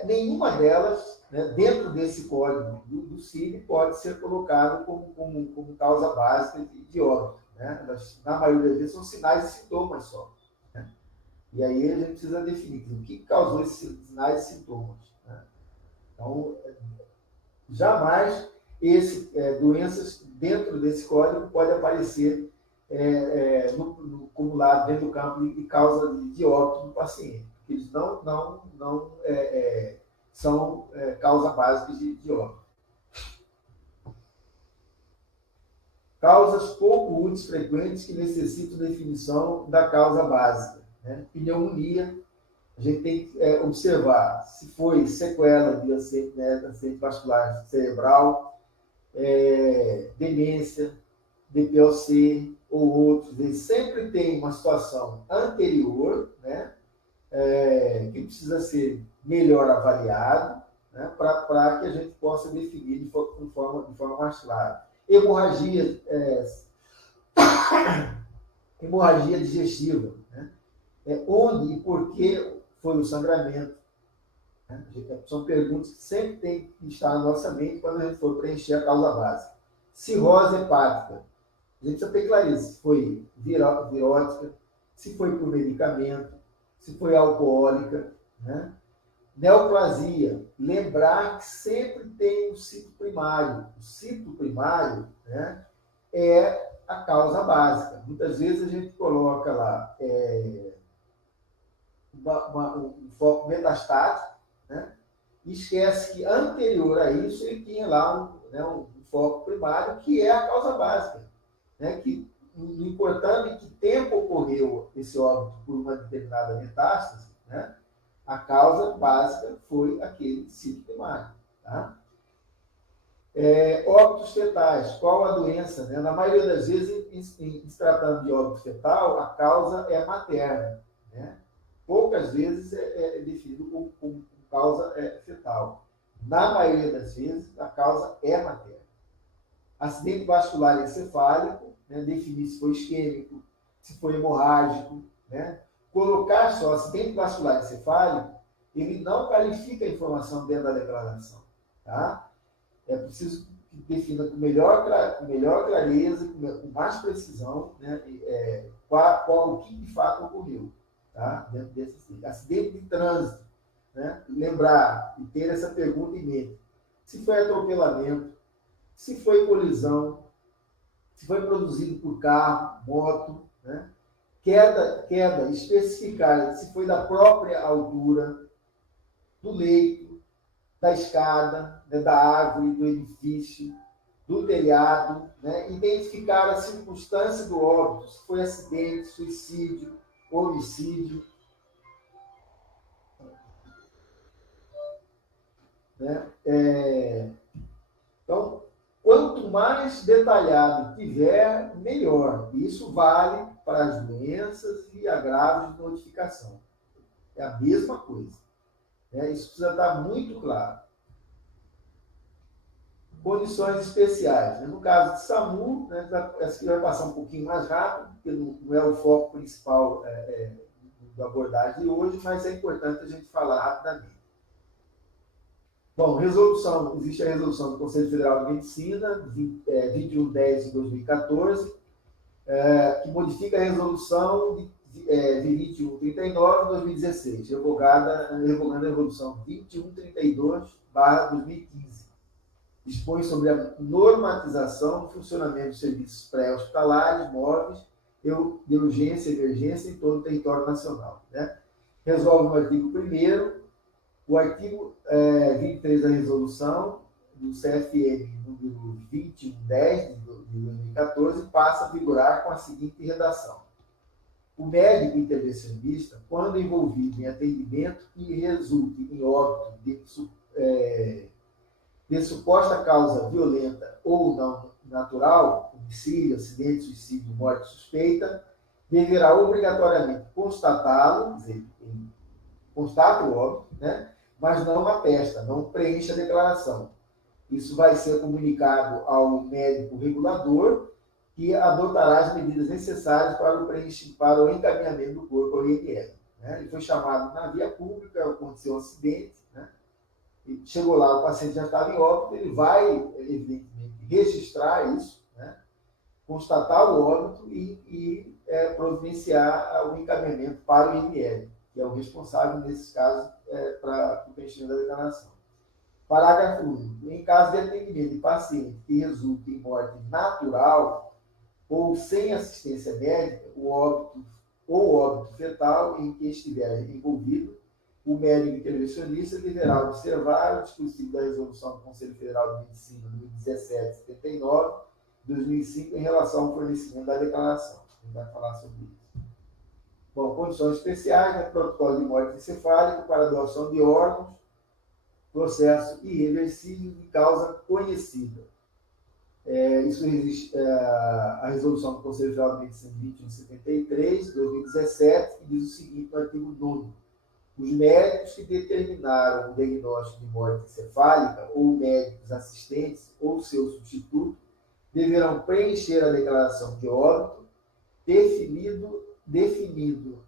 Nenhuma delas, né, dentro desse código do CID, pode ser colocado como causa básica de óbito, né? Na maioria das vezes são sinais e sintomas só, né? E aí a gente precisa definir o que causou esses sinais e sintomas, né? Então, jamais doenças dentro desse código pode aparecer no acumulado dentro do campo de causa de óbito do paciente. Eles não são causa básica de óbito. Causas pouco úteis frequentes que necessitam definição da causa básica. Né? Pneumonia, a gente tem que observar se foi sequela de acidente vascular cerebral, demência, DPLC ou outros. Ele sempre tem uma situação anterior, né? Que precisa ser melhor avaliado, né? Para que a gente possa definir de forma mais clara. Hemorragia digestiva, né? Onde e por que foi o sangramento? Né? São perguntas que sempre tem que estar na nossa mente quando a gente for preencher a causa básica. Cirrose hepática. A gente precisa ter clareza se foi virótica, se foi por medicamento, se foi alcoólica, né? Neoplasia, lembrar que sempre tem um ciclo primário. O ciclo primário, né, é a causa básica. Muitas vezes a gente coloca lá um foco metastático, né, e esquece que anterior a isso ele tinha lá um foco primário, que é a causa básica. Né, que o importante é que tempo ocorreu esse óbito por uma determinada metástase, né? A causa básica foi aquele ciclo primário. Tá? Óbitos fetais, qual a doença? Né? Na maioria das vezes, em se tratando de óbito fetal, a causa é materna. Né? Poucas vezes é definido como causa fetal. Na maioria das vezes, a causa é materna. Acidente vascular encefálico, né? Definir se foi isquêmico, se foi hemorrágico, né? Colocar só acidente vascular encefálico, ele não qualifica a informação dentro da declaração. Tá? É preciso que defina com melhor clareza, com mais precisão, né? O que de fato ocorreu. Tá? Dentro desse acidente de trânsito. Né? Lembrar e ter essa pergunta em mente. Se foi atropelamento, se foi colisão, se foi produzido por carro, moto, né? Queda, especificar se foi da própria altura, do leito, da escada, né, da árvore, do edifício, do telhado, né? Identificar a circunstância do óbito, se foi acidente, suicídio, homicídio. Né? Então, quanto mais detalhado tiver, melhor. Isso vale para as doenças e agravos de notificação. É a mesma coisa. Isso precisa estar muito claro. Condições especiais. No caso de SAMU, essa aqui vai passar um pouquinho mais rápido, porque não é o foco principal da abordagem de hoje, mas é importante a gente falar rapidamente. Bom, existe a resolução do Conselho Federal de Medicina, 2110 de 2014, que modifica a resolução de 2139 de 2016, revogando a resolução 2132/2015. Dispõe sobre a normatização do funcionamento de serviços pré-hospitalares, móveis, de urgência e emergência em todo o território nacional. Né? Resolve no artigo 1º, o artigo 23 da resolução do CFM número 2110 de 2014 passa a vigorar com a seguinte redação. O médico intervencionista, quando envolvido em atendimento que resulte em óbito de suposta causa violenta ou não natural, homicídio, acidente, suicídio, morte suspeita, deverá obrigatoriamente constatá-lo, quer dizer, constata o óbito, né? Mas não atesta, não preenche a declaração. Isso vai ser comunicado ao médico regulador, que adotará as medidas necessárias para o encaminhamento do corpo ao IML. Né? Ele foi chamado na via pública, aconteceu um acidente, né? E chegou lá, o paciente já estava em óbito, ele vai, evidentemente, registrar isso, né? Constatar o óbito e providenciar o encaminhamento para o IML, que é o responsável, nesses casos, para o preenchimento da declaração. Parágrafo único. Em caso de atendimento de paciente que resulte em morte natural ou sem assistência médica, o óbito fetal em que estiver envolvido, o médico intervencionista deverá observar o dispositivo da resolução do Conselho Federal de Medicina número 1779, 2005, em relação ao fornecimento da declaração. A gente vai falar sobre isso. Bom, condições especiais, né? Protocolo de morte encefálica para doação de órgãos, processo irreversível de causa conhecida. Isso existe a resolução do Conselho Federal de Medicina 2173, 2017, que diz o seguinte no artigo 9º. Os médicos que determinaram o diagnóstico de morte encefálica, ou médicos assistentes, ou seu substituto, deverão preencher a declaração de óbito, definindo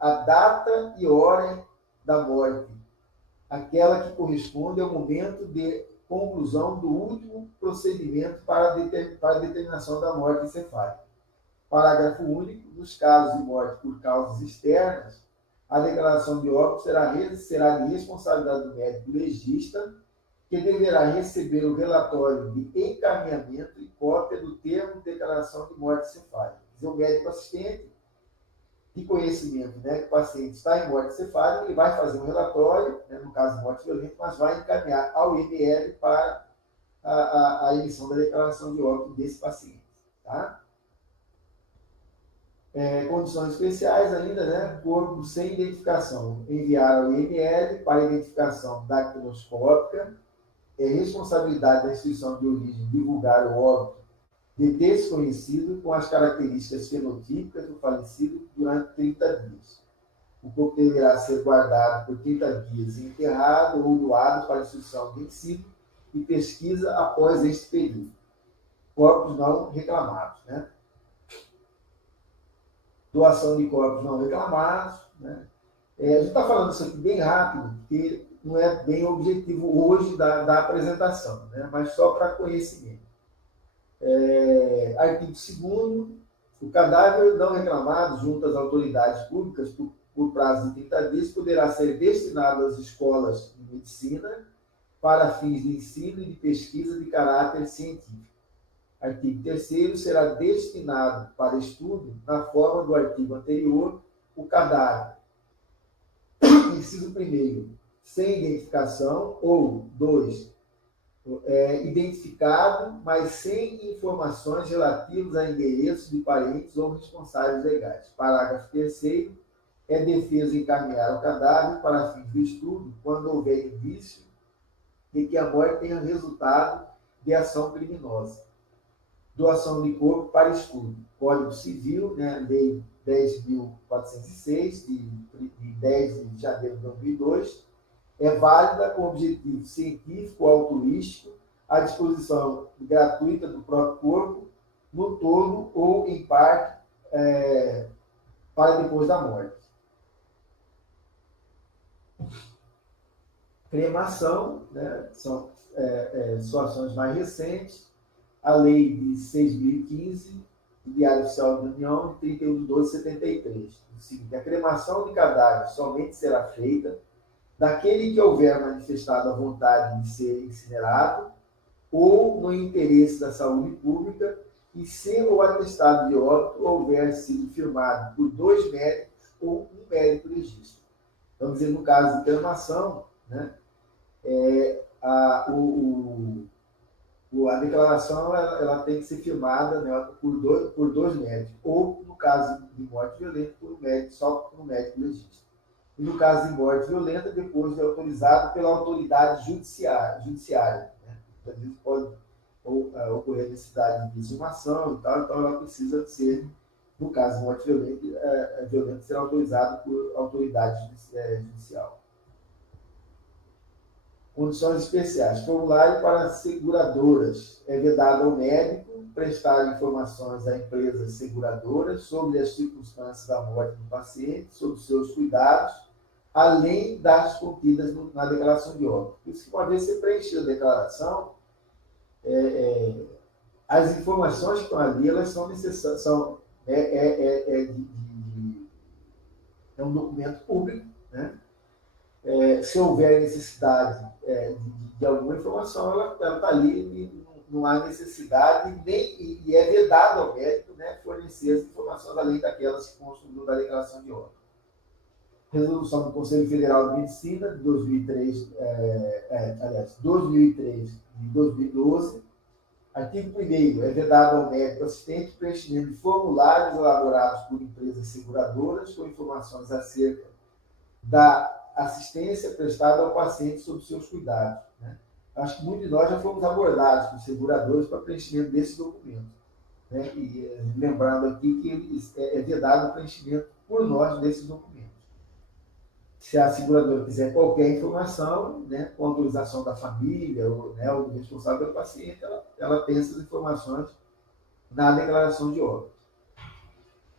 a data e hora da morte, aquela que corresponde ao momento de conclusão do último procedimento para a determinação da morte encefálica. Parágrafo único. Nos casos de morte por causas externas, a declaração de óbito será de responsabilidade do médico legista, que deverá receber o relatório de encaminhamento e cópia do termo de declaração de morte encefálica. O médico assistente, de conhecimento, né, que o paciente está em morte encefálica, ele vai fazer um relatório, né, no caso de morte violenta, mas vai encaminhar ao IML para a emissão da declaração de óbito desse paciente. Tá? Condições especiais ainda, né, corpo sem identificação, enviar ao IML para identificação dactiloscópica, responsabilidade da instituição de origem divulgar o óbito de desconhecido com as características fenotípicas do falecido durante 30 dias. O corpo deverá ser guardado por 30 dias e enterrado ou doado para a instituição de ensino e pesquisa após este período. Corpos não reclamados, né? Doação de corpos não reclamados, né? A gente está falando isso aqui bem rápido, porque não é bem o objetivo hoje da apresentação, né? Mas só para conhecimento. Artigo 2º, o cadáver não reclamado junto às autoridades públicas por prazo de 30 dias poderá ser destinado às escolas de medicina para fins de ensino e de pesquisa de caráter científico. Artigo 3º, será destinado para estudo, na forma do artigo anterior, o cadáver. Inciso 1º, sem identificação, ou 2, identificado, mas sem informações relativas a endereços de parentes ou responsáveis legais. Parágrafo 3º, é defesa encaminhar o cadáver para fins de estudo quando houver indício de que a morte tenha resultado de ação criminosa. Doação de corpo para estudo. Código Civil, né, Lei 10.406, de 10 de janeiro de 2002, é válida com objetivo científico ou altruístico, à disposição gratuita do próprio corpo, no todo ou em parte, para depois da morte. Cremação, né, são situações mais recentes, a Lei de 6.015, Diário Oficial da União, de 31/12/73. O seguinte: a cremação de cadáver somente será feita daquele que houver manifestado a vontade de ser incinerado ou no interesse da saúde pública e se o atestado de óbito houver sido firmado por 2 médicos ou um médico legista. Vamos dizer, no caso de cremação, né, a declaração ela tem que ser firmada, né, por dois médicos, ou, no caso de morte violenta, só por um médico legista. E no caso de morte violenta, depois de autorizado pela autoridade judiciária. Né? Às vezes pode ocorrer necessidade de exumação e tal, então ela precisa ser, no caso de morte violenta será autorizado por autoridade judicial. Condições especiais. Formulário para seguradoras. É vedado ao médico prestar informações a empresas seguradoras sobre as circunstâncias da morte do paciente, sobre seus cuidados, além das contidas na declaração de óbito. Por isso que, uma vez você preencheu a declaração, as informações que estão ali, elas são necessárias, é um documento público, né? se houver necessidade de alguma informação, ela está ali e não há necessidade e é vedado ao médico, né, fornecer as informações além daquelas que constam da declaração de óbito. Resolução do Conselho Federal de Medicina de 2003 e 2012. Artigo 1º. É vedado ao médico assistente o preenchimento de formulários elaborados por empresas seguradoras com informações acerca da assistência prestada ao paciente sob seus cuidados. Né? Acho que muitos de nós já fomos abordados por seguradores para preenchimento desses documentos. Né? E lembrando aqui que é vedado o preenchimento por nós desses documentos. Se a seguradora quiser qualquer informação, né, com autorização da família ou do responsável pelo paciente, ela tem essas informações na declaração de óbito.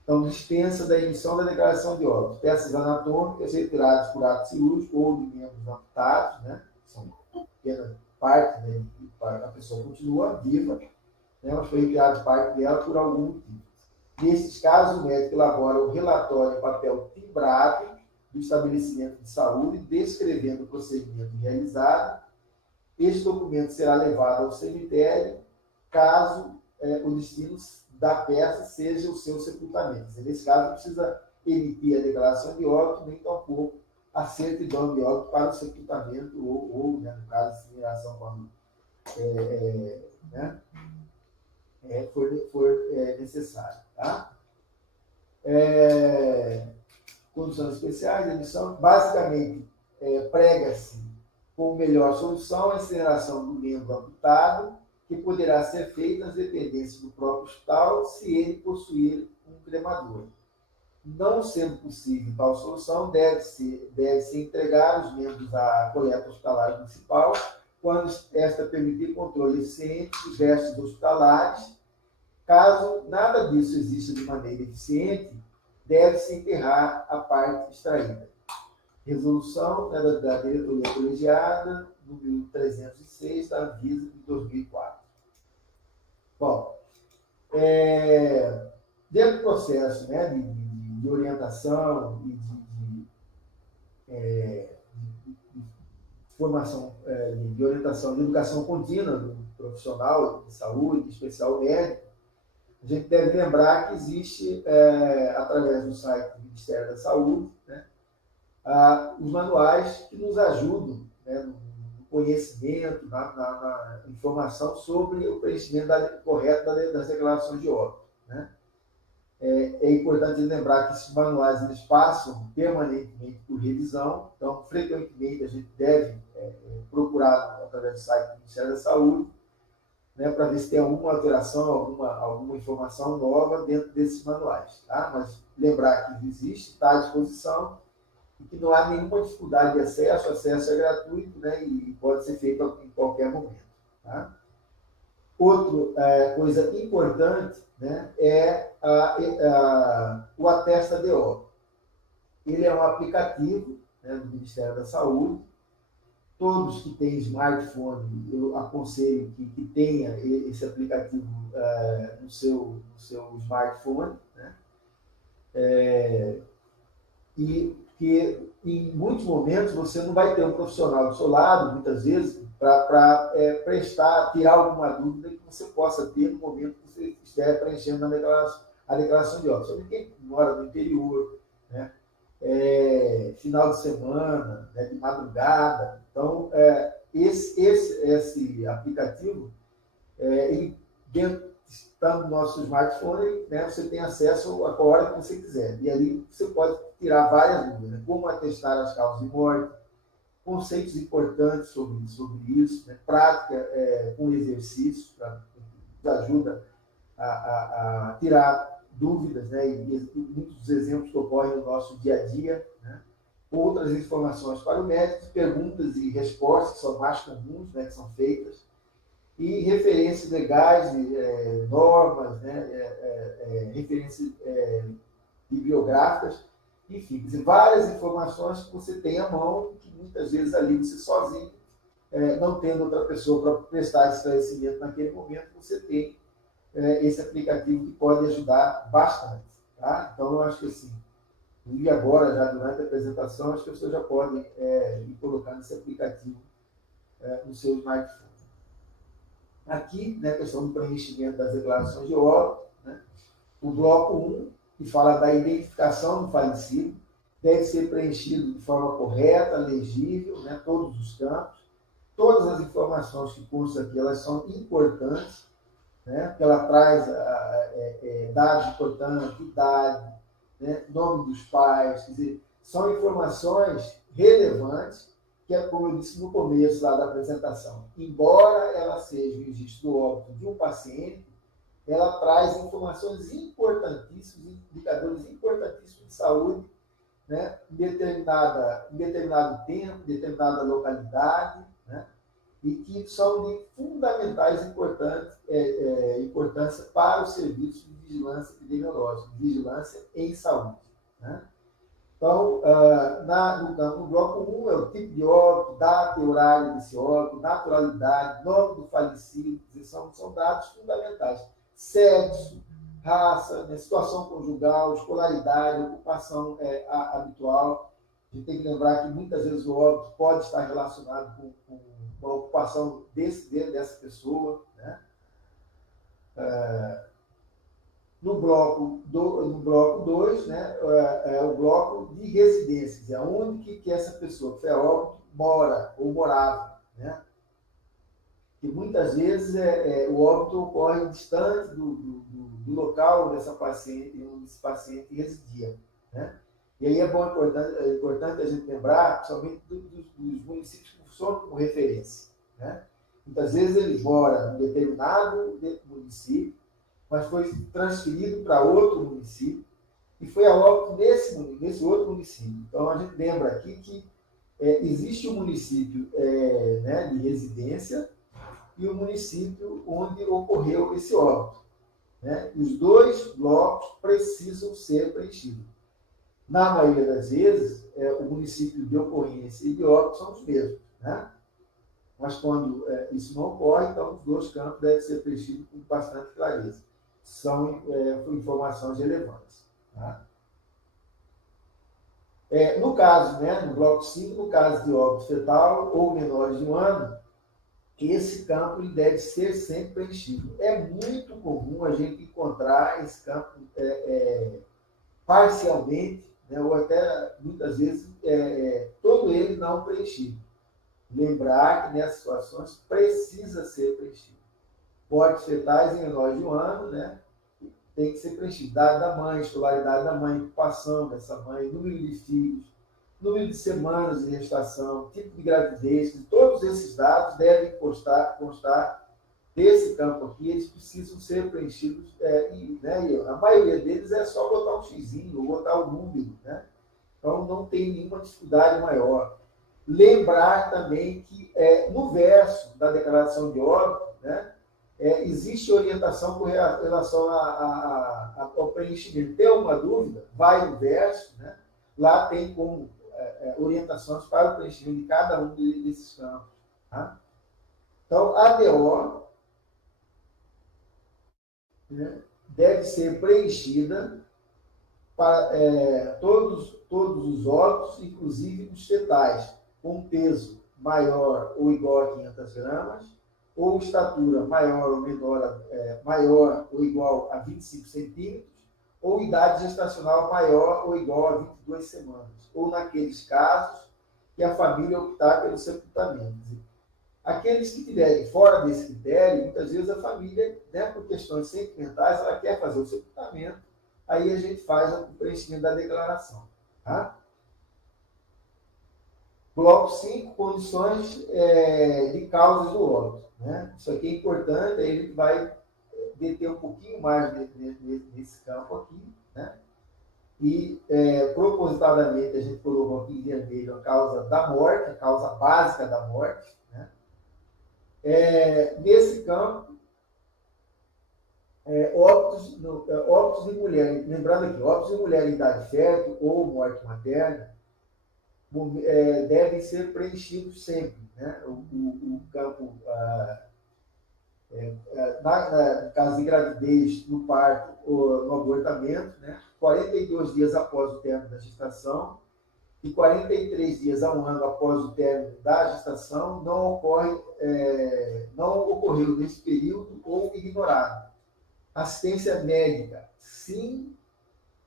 Então, dispensa da emissão da declaração de óbito. Peças anatômicas retiradas por ato cirúrgico ou de membros amputados, né, são pequena parte, né, a pessoa continua viva, né, mas foi retirada parte dela por algum motivo. Nesses casos, o médico elabora um relatório em papel timbrado do estabelecimento de saúde, descrevendo o procedimento realizado. Este documento será levado ao cemitério, caso o destino da peça seja o seu sepultamento. Nesse caso, não precisa emitir a declaração de óbito, nem tampouco a certidão de óbito para o sepultamento, ou né, no caso, de incineração, quando for necessário. Tá? Condições especiais, emissão, basicamente prega-se como melhor solução a incineração do membro amputado, que poderá ser feita nas dependências do próprio hospital se ele possuir um cremador. Não sendo possível tal solução, deve-se entregar os membros à coleta hospitalar municipal, quando esta permitir controle eficiente dos gastos hospitalares. Caso nada disso exista de maneira eficiente, deve-se enterrar a parte extraída. Resolução da diretoria colegiada, número 306, da Anvisa de 2004. Bom, dentro do processo, né, de orientação e de formação, de orientação, de educação contínua do profissional de saúde, em especial médico, a gente deve lembrar que existe, através do site do Ministério da Saúde, né, os manuais que nos ajudam, né, no conhecimento, na informação sobre o preenchimento correto das declarações de óbito. Né? É importante lembrar que esses manuais eles passam permanentemente por revisão, então, frequentemente, a gente deve procurar, através do site do Ministério da Saúde, né, para ver se tem alguma alteração, alguma informação nova dentro desses manuais. Tá? Mas lembrar que existe, está à disposição, e que não há nenhuma dificuldade de acesso, o acesso é gratuito, né, e pode ser feito em qualquer momento. Tá? Outra coisa importante, né, é o Atesta de Óbito. Ele é um aplicativo, né, do Ministério da Saúde. Todos que têm smartphone, eu aconselho que tenha esse aplicativo no seu smartphone, né? E que em muitos momentos você não vai ter um profissional do seu lado, muitas vezes, para tirar alguma dúvida que você possa ter no momento que você estiver preenchendo a declaração de óbito. Sobre quem mora no interior, né? Final de semana, né, de madrugada. Então, esse aplicativo, ele estando no nosso smartphone, né, você tem acesso a qual hora que você quiser. E ali você pode tirar várias dúvidas, né? Como atestar as causas de morte, conceitos importantes sobre isso, né? Prática com exercícios, que ajuda a tirar dúvidas, né? E muitos dos exemplos que ocorrem no nosso dia a dia, né? Outras informações para o médico, perguntas e respostas que são mais comuns, né, que são feitas, e referências legais, normas, né, referências bibliográficas, enfim, várias informações que você tem à mão, que muitas vezes ali você sozinho, não tendo outra pessoa para prestar esclarecimento naquele momento, você tem esse aplicativo que pode ajudar bastante. Tá? Então, eu acho que assim, E agora, já durante a apresentação, as pessoas já podem ir colocando esse aplicativo no seu smartphone. Aqui, né, a questão do preenchimento das declarações de óbito, né, o bloco 1, que fala da identificação do falecido, deve ser preenchido de forma correta, legível, né, todos os campos. Todas as informações que constam aqui, elas são importantes, né, porque ela traz dados importantes, idade, né, nome dos pais, quer dizer, são informações relevantes, que é como eu disse no começo lá da apresentação. Embora ela seja o registro do óbito de um paciente, ela traz informações importantíssimas, indicadores importantíssimos de saúde, né, em determinado tempo, em determinada localidade, né, e que são de fundamentais importância para o serviço de vigilância epidemiológica, vigilância em saúde. Né? Então, no bloco 1 é o tipo de óbito, data e horário desse óbito, naturalidade, nome do falecido, são dados fundamentais. Sexo, raça, né, situação conjugal, escolaridade, ocupação habitual. A gente tem que lembrar que muitas vezes o óbito pode estar relacionado com a ocupação dessa pessoa. Né? No bloco 2, né, é o bloco de residências, é onde que essa pessoa que foi a óbito mora ou morava. Né? Que muitas vezes o óbito ocorre distante do local onde esse paciente residia. Né? E aí é importante a gente lembrar, principalmente dos municípios que funcionam como referência. Né? Muitas vezes ele mora em determinado município, mas foi transferido para outro município e foi a óbito nesse outro município. Então, a gente lembra aqui que existe um município né, de residência e o município onde ocorreu esse óbito. Né? Os dois blocos precisam ser preenchidos. Na maioria das vezes, o município de ocorrência e de óbito são os mesmos. Né? Mas quando isso não ocorre, então os dois campos devem ser preenchidos com bastante clareza. São informações relevantes. Tá? No caso, né, no bloco 5, no caso de óbito fetal ou menores de 1 ano, esse campo ele deve ser sempre preenchido. É muito comum a gente encontrar esse campo parcialmente, né, ou até muitas vezes todo ele não preenchido. Lembrar que nessas situações precisa ser preenchido. Mortes fetais em menores de 1 ano, né, tem que ser preenchido. Idade da mãe, escolaridade da mãe, ocupação dessa mãe, número de filhos, número de semanas de gestação, tipo de gravidez, todos esses dados devem constar desse campo aqui, eles precisam ser preenchidos, e a maioria deles é só botar um xizinho, ou botar um número, né? Então não tem nenhuma dificuldade maior. Lembrar também que no verso da declaração de óbito, né, existe orientação com relação ao preenchimento. Tem alguma dúvida? Vai no verso, né? Lá tem como orientações para o preenchimento de cada um desses campos. Tá? Então, a ADO, né, deve ser preenchida para todos os óbitos, inclusive os fetais, com peso maior ou igual a 500 gramas, ou estatura maior ou menor, maior ou igual a 25 centímetros, ou idade gestacional maior ou igual a 22 semanas, ou naqueles casos que a família optar pelo sepultamento. Aqueles que estiverem fora desse critério, muitas vezes a família, né, por questões sentimentais, ela quer fazer o sepultamento, aí a gente faz o preenchimento da declaração. Tá? Bloco 5, condições de causas do óbito. Né? Isso aqui é importante, aí a gente vai deter um pouquinho mais nesse campo aqui. Né? E, propositadamente, a gente colocou aqui em vermelho a causa da morte, a causa básica da morte. Né? Nesse campo, óbitos de mulher, lembrando aqui, óbitos de mulher em idade fértil ou morte materna, devem ser preenchidos sempre. Né? O campo no caso de gravidez, no parto ou no abortamento, né? 42 dias após o término da gestação e 43 dias a um ano após o término da gestação não ocorreu nesse período ou ignorado. Assistência médica, sim,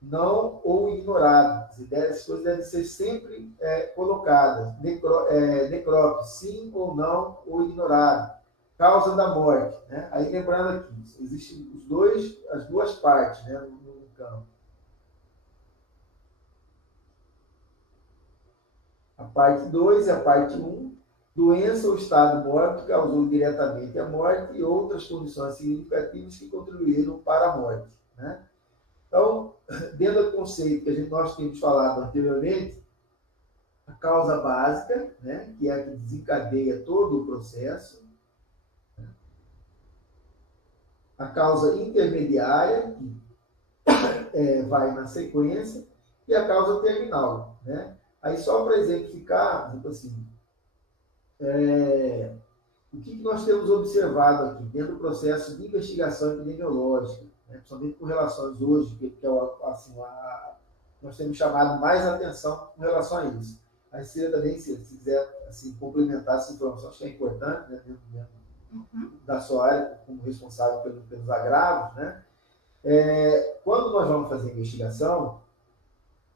não ou ignorado. As coisas devem ser sempre colocadas. Necrópsia, sim ou não ou ignorado. Causa da morte. Né? Aí lembrando aqui, existem as duas partes, né, no campo. A parte 2 e a parte 1. Doença ou estado morto causou diretamente a morte e outras condições significativas que contribuíram para a morte. Né? Então, dentro do conceito que nós tínhamos falado anteriormente, a causa básica, né, que é a que desencadeia todo o processo, né? A causa intermediária, que vai na sequência, e a causa terminal. Né? Aí, só para exemplificar, tipo assim, o que nós temos observado aqui dentro do processo de investigação epidemiológica, né, principalmente com relações hoje, que assim, nós temos chamado mais atenção com relação a isso. Aí seria também, se quiser assim, complementar essa informação, acho que é importante, né, dentro da sua área, como responsável pelos agravos, né? Quando nós vamos fazer investigação,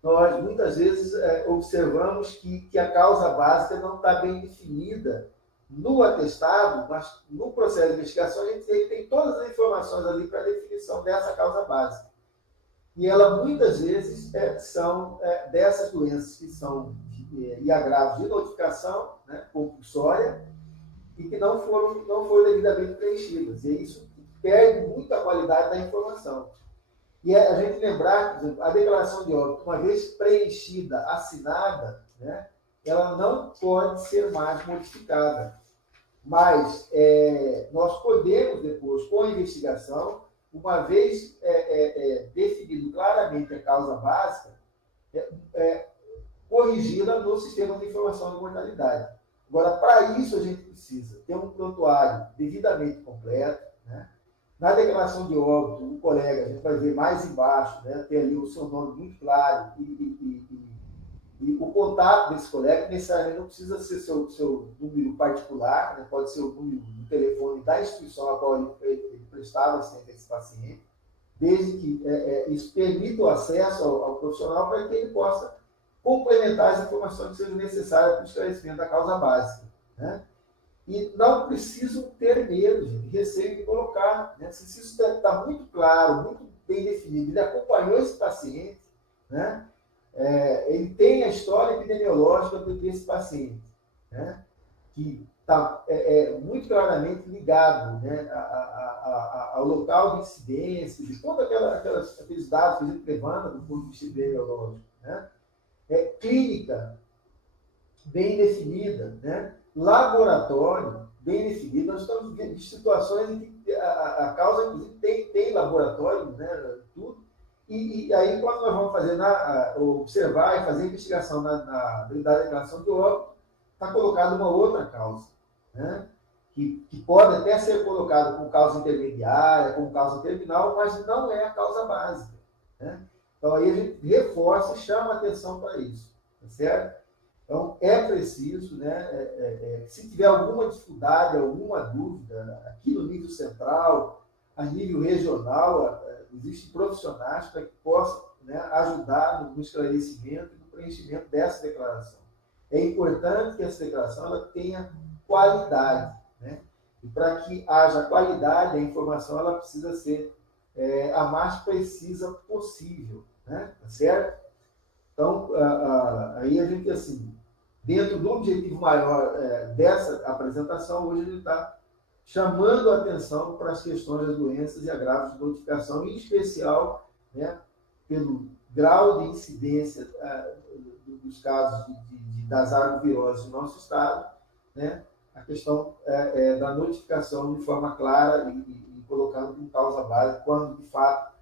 nós muitas vezes observamos que a causa básica não está bem definida no atestado, mas no processo de investigação a gente tem todas as informações ali para a definição dessa causa básica. E ela muitas vezes são dessas doenças que são e agravos de notificação, né, compulsória, e que não foram devidamente preenchidas. E isso perde muito a qualidade da informação. E a gente lembrar, por exemplo, a declaração de óbito, uma vez preenchida, assinada, né, ela não pode ser mais modificada. Mas nós podemos depois, com a investigação, uma vez definido claramente a causa básica, corrigi-la no sistema de informação de mortalidade. Agora, para isso, a gente precisa ter um prontuário devidamente completo, né? Na declaração de óbito, o colega, a gente vai ver mais embaixo, né, ter ali o seu nome muito claro e o contato desse colega, necessariamente não precisa ser seu número particular, né, pode ser o número do telefone da instituição a qual ele prestava assistência a esse paciente, desde que isso permita o acesso ao profissional para que ele possa complementar as informações que sejam necessárias para o esclarecimento da causa básica. Né? E não precisam ter medo, gente, receio de colocar. Né? Se isso está muito claro, muito bem definido, ele acompanhou esse paciente, né? Ele tem a história epidemiológica desse paciente, né? Que está muito claramente ligado, né, ao local de incidência, de todos aqueles dados que a gente levanta do ponto de vista epidemiológico. Né? Clínica bem definida, né? Laboratório bem definido. Nós estamos vendo situações em que a causa, inclusive, tem laboratório, né, tudo. E aí, quando nós vamos fazer observar e fazer investigação na declaração de óbito, está colocada uma outra causa, né? Que pode até ser colocada como causa intermediária, como causa terminal, mas não é a causa básica. Né? Então, aí a gente reforça e chama a atenção para isso, tá certo? Então, é preciso, né, se tiver alguma dificuldade, alguma dúvida, aqui no nível central, a nível regional, existem profissionais para que possam, né, ajudar no esclarecimento e no preenchimento dessa declaração. É importante que essa declaração ela tenha qualidade. Né? E para que haja qualidade, a informação ela precisa ser a mais precisa possível. Né? Tá certo? Então, aí a gente, assim, dentro do objetivo maior dessa apresentação, hoje a gente está chamando a atenção para as questões das doenças e agravos de notificação, em especial, né, pelo grau de incidência dos casos das arboviroses no nosso estado, né, a questão da notificação de forma clara e colocando como causa básica, quando, de fato,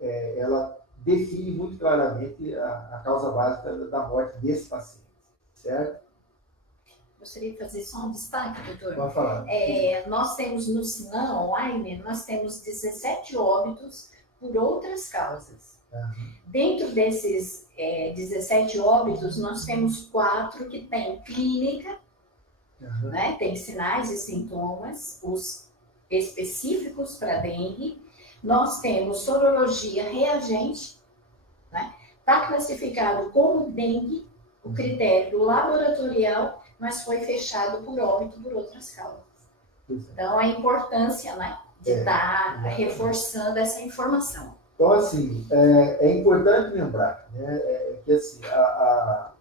ela define muito claramente a causa básica da morte desse paciente, certo? gostaria de fazer só um destaque, doutor. Pode falar. Nós temos no Sinam online, nós temos 17 óbitos por outras causas. Dentro desses 17 óbitos, nós temos 4 que têm clínica, né? Tem sinais e sintomas, os específicos para dengue. Nós temos sorologia reagente, né? Está classificado como dengue, o critério laboratorial, mas foi fechado por óbito por outras causas. Então, a importância, né, de estar reforçando essa informação. Então, assim, é importante lembrar, né, que assim, a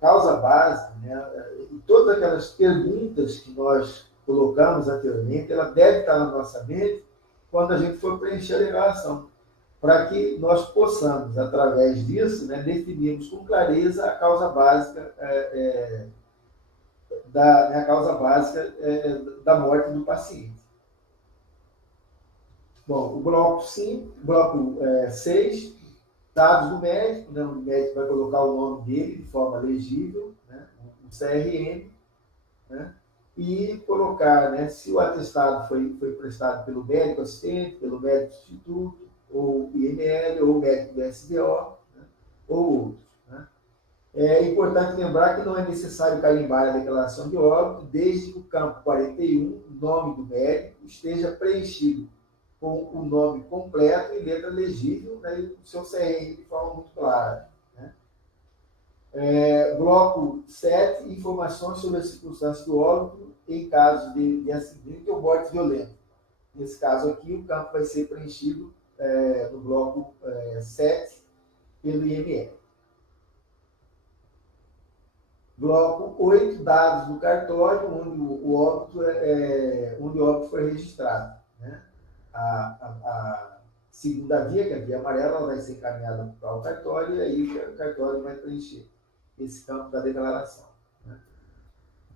causa básica, né, e todas aquelas perguntas que nós colocamos anteriormente, ela deve estar na nossa mente quando a gente for preencher a declaração, para que nós possamos, através disso, né, definirmos com clareza a causa básica da morte do paciente. Bom, o bloco 5, bloco 6, dados do médico, né? O médico vai colocar o nome dele de forma legível, né? O CRM, né? E colocar, né, se o atestado foi prestado pelo médico assistente, pelo médico substituto, ou IML, ou médico do SBO, né? Ou outros. Né? É importante lembrar que não é necessário carimbar a declaração de óbito desde que o campo 41, nome do médico, esteja preenchido com o nome completo e letra legível, né, e o seu CRM de forma muito clara. Né? Bloco 7, informações sobre as circunstâncias do óbito em caso de acidente ou morte violenta. Nesse caso aqui, o campo vai ser preenchido no bloco 7 pelo IML. Bloco 8, dados do cartório onde o óbito foi registrado. Né? A segunda via, que é a via amarela, ela vai ser encaminhada para o cartório e aí o cartório vai preencher esse campo da declaração. Né?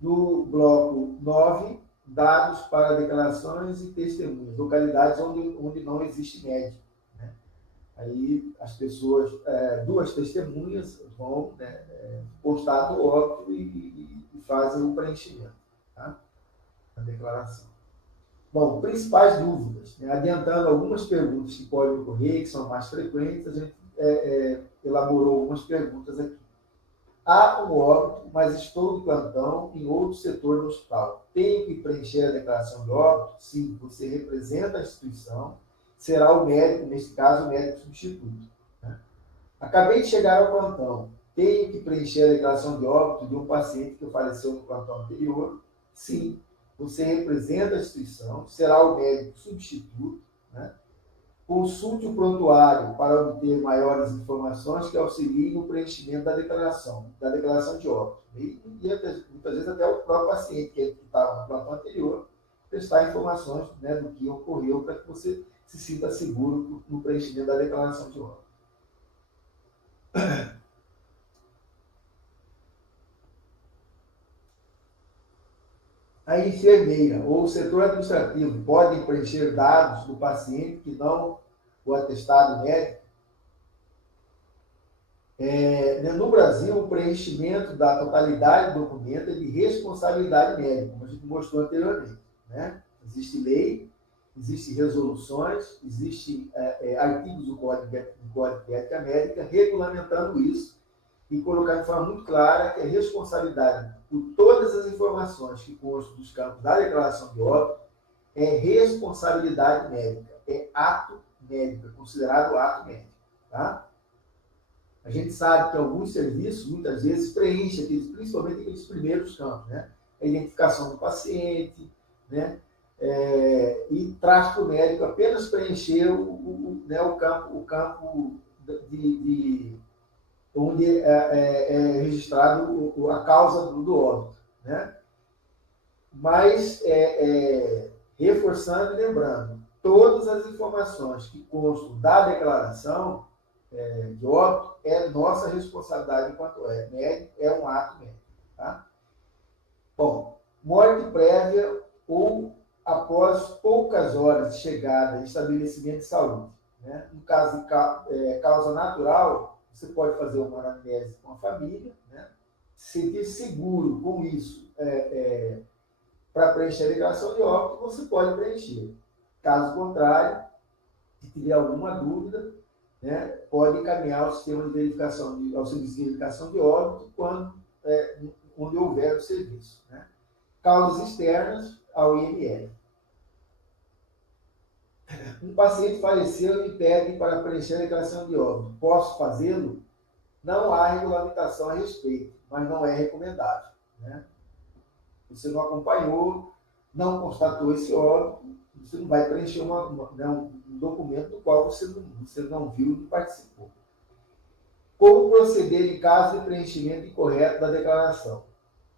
No bloco 9, dados para declarações e testemunhas, localidades onde não existe médico. Né? Aí as pessoas, 2 testemunhas vão, né, postar do óbito e fazem o preenchimento, tá? Da declaração. Bom, principais dúvidas. Né? Adiantando algumas perguntas que podem ocorrer, que são mais frequentes, a gente elaborou algumas perguntas aqui. Há um óbito, mas estou de plantão em outro setor do hospital. Tenho que preencher a declaração de óbito? Sim, você representa a instituição, será o médico, neste caso, o médico substituto. Né? Acabei de chegar ao plantão. Tenho que preencher a declaração de óbito de um paciente que faleceu no plantão anterior? Sim. Você representa a instituição, será o médico substituto, né? Consulte o prontuário para obter maiores informações que auxiliem no preenchimento da declaração de óbito. E muitas vezes até o próprio paciente que estava no plantão anterior prestar informações, né, do que ocorreu para que você se sinta seguro no preenchimento da declaração de óbito. A enfermeira ou o setor administrativo podem preencher dados do paciente que não o atestado médico. No Brasil, o preenchimento da totalidade do documento é de responsabilidade médica, como a gente mostrou anteriormente. Né? Existe lei, existem resoluções, existem artigos do Código de Ética Médica regulamentando isso e colocar de forma muito clara que a responsabilidade por todas as informações que constam dos campos da declaração de óbito é responsabilidade médica, é ato médico, é considerado ato médico. Tá? A gente sabe que alguns serviços, muitas vezes, preenchem principalmente aqueles primeiros campos, né? A identificação do paciente, né? E traz para o médico apenas preencher o campo onde é registrado a causa do óbito. Né? Mas, reforçando e lembrando, todas as informações que constam da declaração de óbito é nossa responsabilidade enquanto médico, é um ato médico. Tá? Bom, morte prévia ou após poucas horas de chegada em estabelecimento de saúde. Né? No caso de causa natural, você pode fazer uma anamnese com a família, né? se sentir seguro com isso para preencher a declaração de óbito, você pode preencher. Caso contrário, se tiver alguma dúvida, né, pode encaminhar ao sistema de verificação, ao serviço de verificação de óbito onde houver o serviço. Né? Causas externas ao IML. Um paciente faleceu e me pede para preencher a declaração de óbito. Posso fazê-lo? Não há regulamentação a respeito, mas não é recomendável. Né? Você não acompanhou, não constatou esse óbito, você não vai preencher um documento do qual você não viu e participou. Como proceder em caso de preenchimento incorreto da declaração?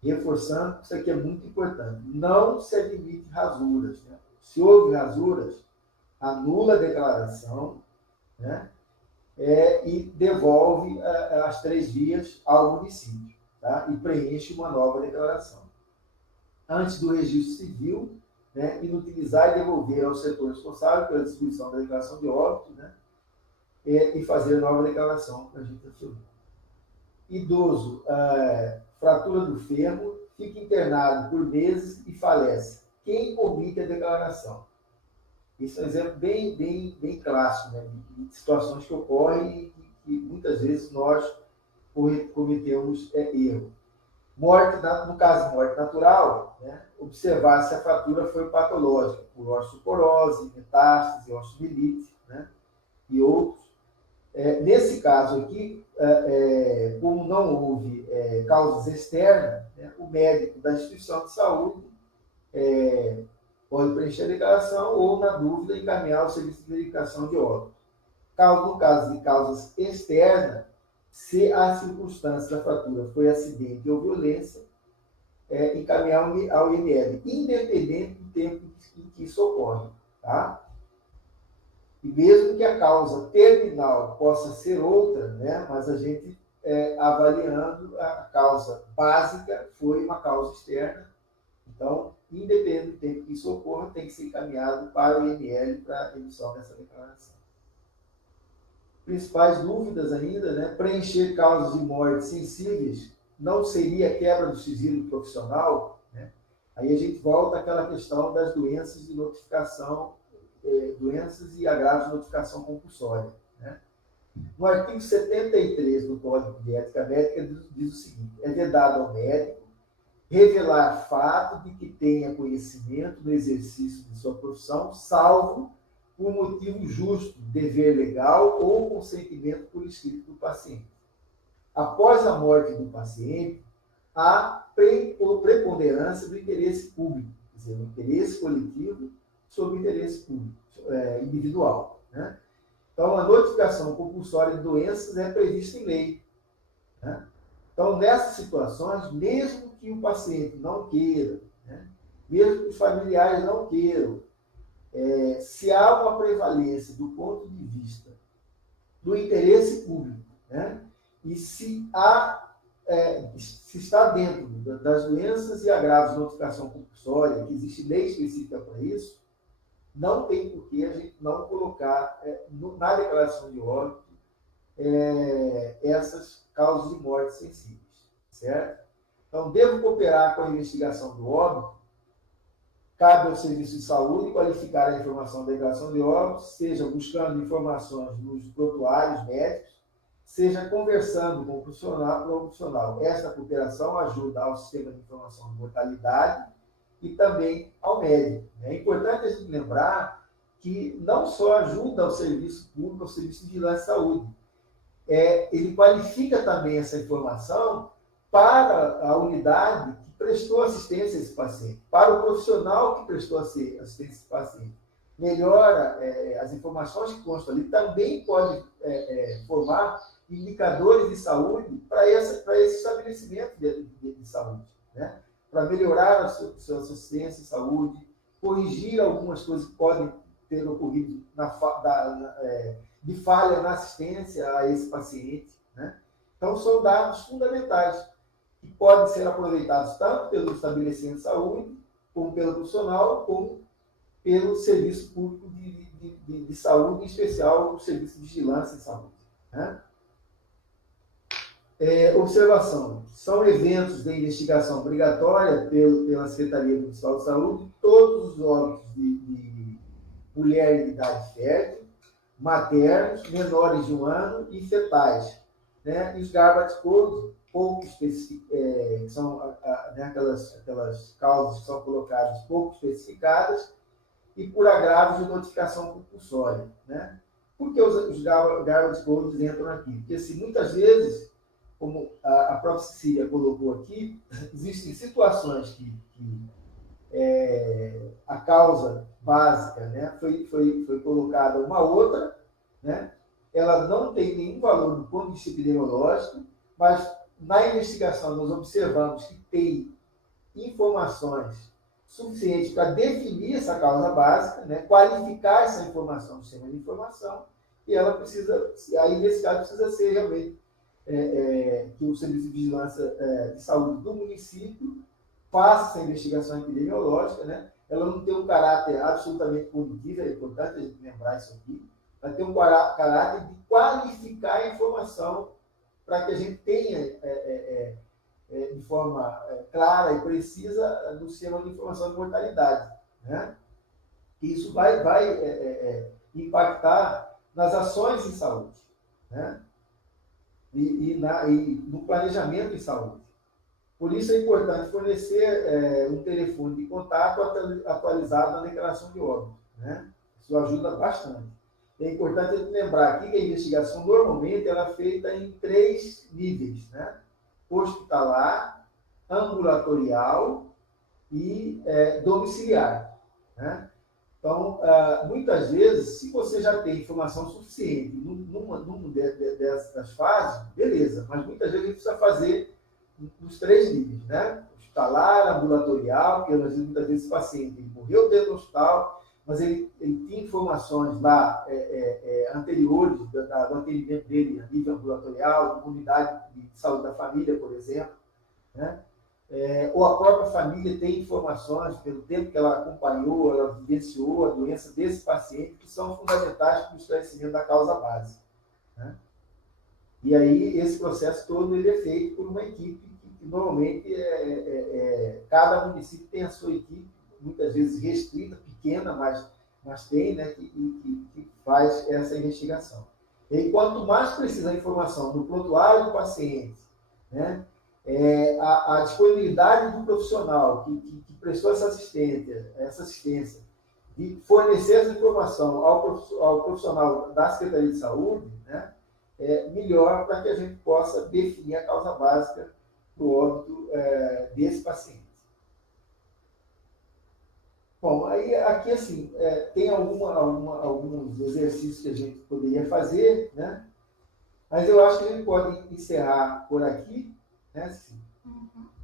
Reforçando, isso aqui é muito importante. Não se admite rasuras. Né? Se houve rasuras, anula a declaração, né? E devolve as 3 vias ao município, tá? E preenche uma nova declaração. Antes do registro civil, né? Inutilizar e devolver ao setor responsável pela distribuição da declaração de óbito, né? E fazer nova declaração para a gente afirmar. Idoso, fratura do fêmur, fica internado por meses e falece. Quem omite a declaração? Isso é um exemplo bem clássico, né, de situações que ocorrem e que muitas vezes nós cometemos erro. Morte, no caso de morte natural, né, observar se a fratura foi patológica, por osteoporose, metástase, osteomielite, né, e outros. Nesse caso aqui, como não houve causas externas, né, o médico da instituição de saúde pode preencher a declaração ou, na dúvida, encaminhar ao serviço de verificação de óbito. No caso de causas externas, se a circunstância da fratura foi acidente ou violência, encaminhar ao IML, independente do tempo em que isso ocorre. Tá? E mesmo que a causa terminal possa ser outra, né, mas a gente, avaliando a causa básica, foi uma causa externa. Então, independente do tempo que isso ocorra, tem que ser encaminhado para o IML para a emissão dessa declaração. Principais dúvidas ainda, né? Preencher causas de morte sensíveis não seria quebra do sigilo profissional? Né? Aí a gente volta àquela questão das doenças de notificação, doenças e agravos de notificação compulsória. Né? No artigo 73 do Código de Ética Médica diz o seguinte: é vedado ao médico revelar fato de que tenha conhecimento no exercício de sua profissão, salvo por motivo justo, dever legal ou consentimento por escrito do paciente. Após a morte do paciente, há preponderância do interesse público, quer dizer, o interesse coletivo sobre o interesse público, individual. Né? Então, a notificação compulsória de doenças é prevista em lei. Né? Então, nessas situações, mesmo que o paciente não queira, né, mesmo que os familiares não queiram, se há uma prevalência do ponto de vista do interesse público, né, e se está dentro das doenças e agravos de notificação compulsória, que existe lei específica para isso, não tem por que a gente não colocar na declaração de óbito essas causas de morte sensíveis, certo? Então, devo cooperar com a investigação do óbito. Cabe ao serviço de saúde qualificar a informação da declaração de óbito, seja buscando informações nos prontuários médicos, seja conversando com o profissional. Esta cooperação ajuda ao sistema de informação de mortalidade e também ao médico. É importante a gente lembrar que não só ajuda ao serviço público, ao serviço de vigilância de saúde, ele qualifica também essa informação para a unidade que prestou assistência a esse paciente, para o profissional que prestou assistência a esse paciente. Melhora as informações que constam ali, também pode formar indicadores de saúde para esse estabelecimento de saúde, né? Para melhorar a sua assistência de saúde, corrigir algumas coisas que podem ter ocorrido de falha na assistência a esse paciente. Né? Então, são dados fundamentais que podem ser aproveitados tanto pelo estabelecimento de saúde, como pelo profissional, como pelo serviço público de saúde, em especial o serviço de vigilância de saúde. Né? Observação. São eventos de investigação obrigatória pela Secretaria Municipal de Saúde, todos os óbitos de mulher em idade fértil, maternos, menores de 1 ano e fetais. Né? E os garbage codes, são aquelas causas que são colocadas pouco especificadas e por agravos de notificação compulsória. Né? Por que os garbage codes entram aqui? Porque, assim, muitas vezes, como a própria Cecília colocou aqui, existem situações que a causa básica, né, foi colocada uma outra, né, ela não tem nenhum valor do ponto de vista epidemiológico, mas na investigação nós observamos que tem informações suficientes para definir essa causa básica, né, qualificar essa informação no sistema de informação, e ela precisa, aí nesse caso, precisa ser realmente que o Serviço de Vigilância de Saúde do município faça essa investigação epidemiológica, né? Ela não tem um caráter absolutamente punitivo, é importante a gente lembrar isso aqui, ela tem um caráter de qualificar a informação para que a gente tenha, de forma clara e precisa, no sistema de informação de mortalidade. Né? Isso vai impactar nas ações em saúde, né? E no planejamento em saúde. Por isso é importante fornecer um telefone de contato atualizado na declaração de óbito. Né? Isso ajuda bastante. É importante lembrar aqui que a investigação normalmente ela é feita em 3 níveis, né? Hospitalar, ambulatorial e domiciliar. Né? Então, muitas vezes, se você já tem informação suficiente numa dessas fases, beleza, mas muitas vezes a gente precisa fazer nos 3 níveis, né? Hospitalar, ambulatorial, porque muitas vezes esse paciente morreu dentro do hospital, mas ele tinha informações lá anteriores do atendimento dele a nível ambulatorial, unidade de saúde da família, por exemplo, né? Ou a própria família tem informações, pelo tempo que ela acompanhou, ela vivenciou a doença desse paciente, que são fundamentais para o esclarecimento da causa básica. Né? E aí, esse processo todo ele é feito por uma equipe que normalmente, cada município tem a sua equipe, muitas vezes restrita, pequena, mas tem, né, que faz essa investigação. E aí, quanto mais precisa a informação do prontuário do paciente, né, a disponibilidade do profissional que prestou essa assistência, de fornecer essa informação ao profissional da Secretaria de Saúde, né, melhor para que a gente possa definir a causa básica do óbito desse paciente. Bom, aí aqui assim, tem alguns exercícios que a gente poderia fazer, né, mas eu acho que a gente pode encerrar por aqui, né,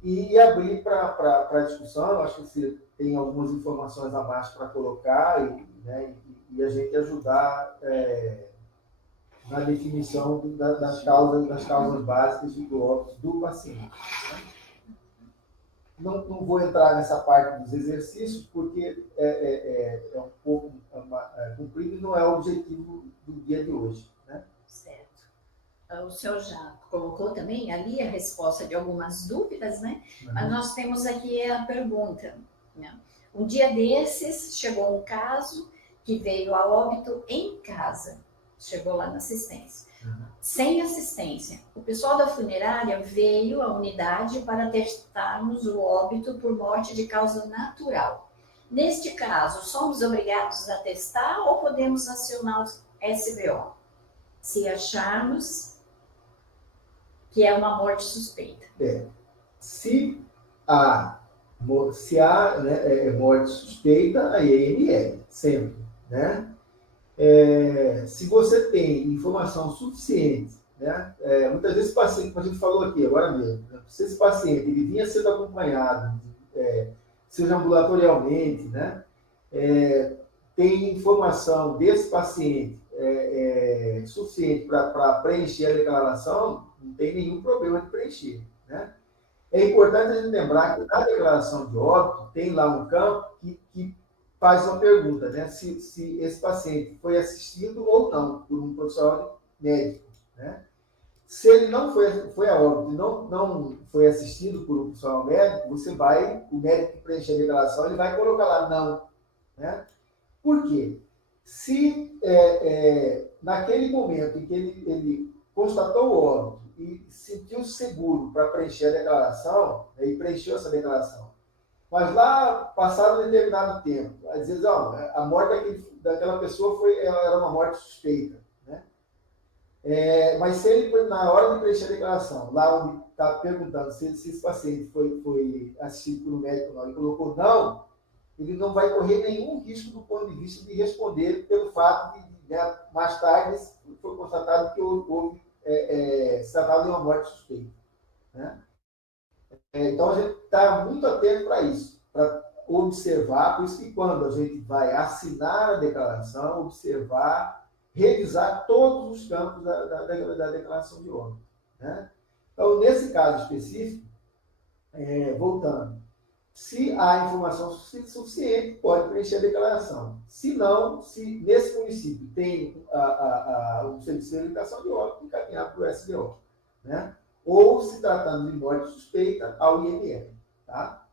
e abrir para a discussão. Eu acho que você tem algumas informações a mais para colocar e a gente ajudar na definição das causas básicas do óbito do paciente. Não vou entrar nessa parte dos exercícios, porque é um pouco comprido e não é o objetivo do dia de hoje. Né? Certo. O senhor já colocou também ali a resposta de algumas dúvidas, né? Uhum. Mas nós temos aqui a pergunta. Né? Um dia desses, chegou um caso que veio a óbito em casa. Chegou lá na assistência. Uhum. Sem assistência. O pessoal da funerária veio à unidade para testarmos o óbito por morte de causa natural. Neste caso, somos obrigados a testar ou podemos acionar o SBO? Se acharmos que é uma morte suspeita. Se há morte suspeita, aí é IML, sempre. Né? Se você tem informação suficiente, né? Muitas vezes o paciente, como a gente falou aqui agora mesmo, né? Se esse paciente ele vinha sendo acompanhado, seja ambulatorialmente, né? Tem informação desse paciente suficiente para preencher a declaração, não tem nenhum problema de preencher. Né? É importante a gente lembrar que na declaração de óbito tem lá um campo que faz uma pergunta, né? Se esse paciente foi assistido ou não por um profissional médico. Né? Se ele não foi a óbito e não foi assistido por um profissional médico, o médico que preencher a declaração, ele vai colocar lá não. Né? Por quê? Se naquele momento em que ele constatou o óbito e sentiu seguro para preencher a declaração, e preencheu essa declaração, mas lá, passado um determinado tempo, às vezes, a morte daquela pessoa era uma morte suspeita. Né? Mas se ele, na hora de preencher a declaração, lá onde está perguntando se esse paciente foi assistido por um médico ou não, ele colocou não, ele não vai correr nenhum risco do ponto de vista de responder pelo fato de mais tarde foi constatado que houve se tratava de uma morte suspeita. Né? Então, a gente está muito atento para isso, para observar, por isso que quando a gente vai assinar a declaração, observar, revisar todos os campos da declaração de óbito. Né? Então, nesse caso específico, voltando, se há informação suficiente, pode preencher a declaração. Se não, se nesse município tem o serviço de habilitação de óbito, encaminhar para o SBO. Né? Ou, se tratando de morte suspeita, ao IML. Tá?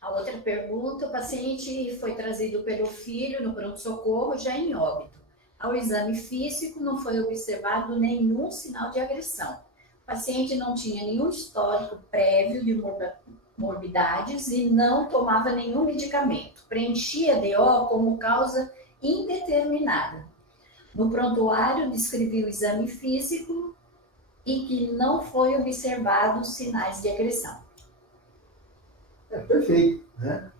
A outra pergunta, o paciente foi trazido pelo filho no pronto-socorro já em óbito. Ao exame físico não foi observado nenhum sinal de agressão. O paciente não tinha nenhum histórico prévio de morbidades e não tomava nenhum medicamento. Preenchia DO como causa indeterminada. No prontuário, descrevia o exame físico e que não foi observado sinais de agressão. Perfeito. Né?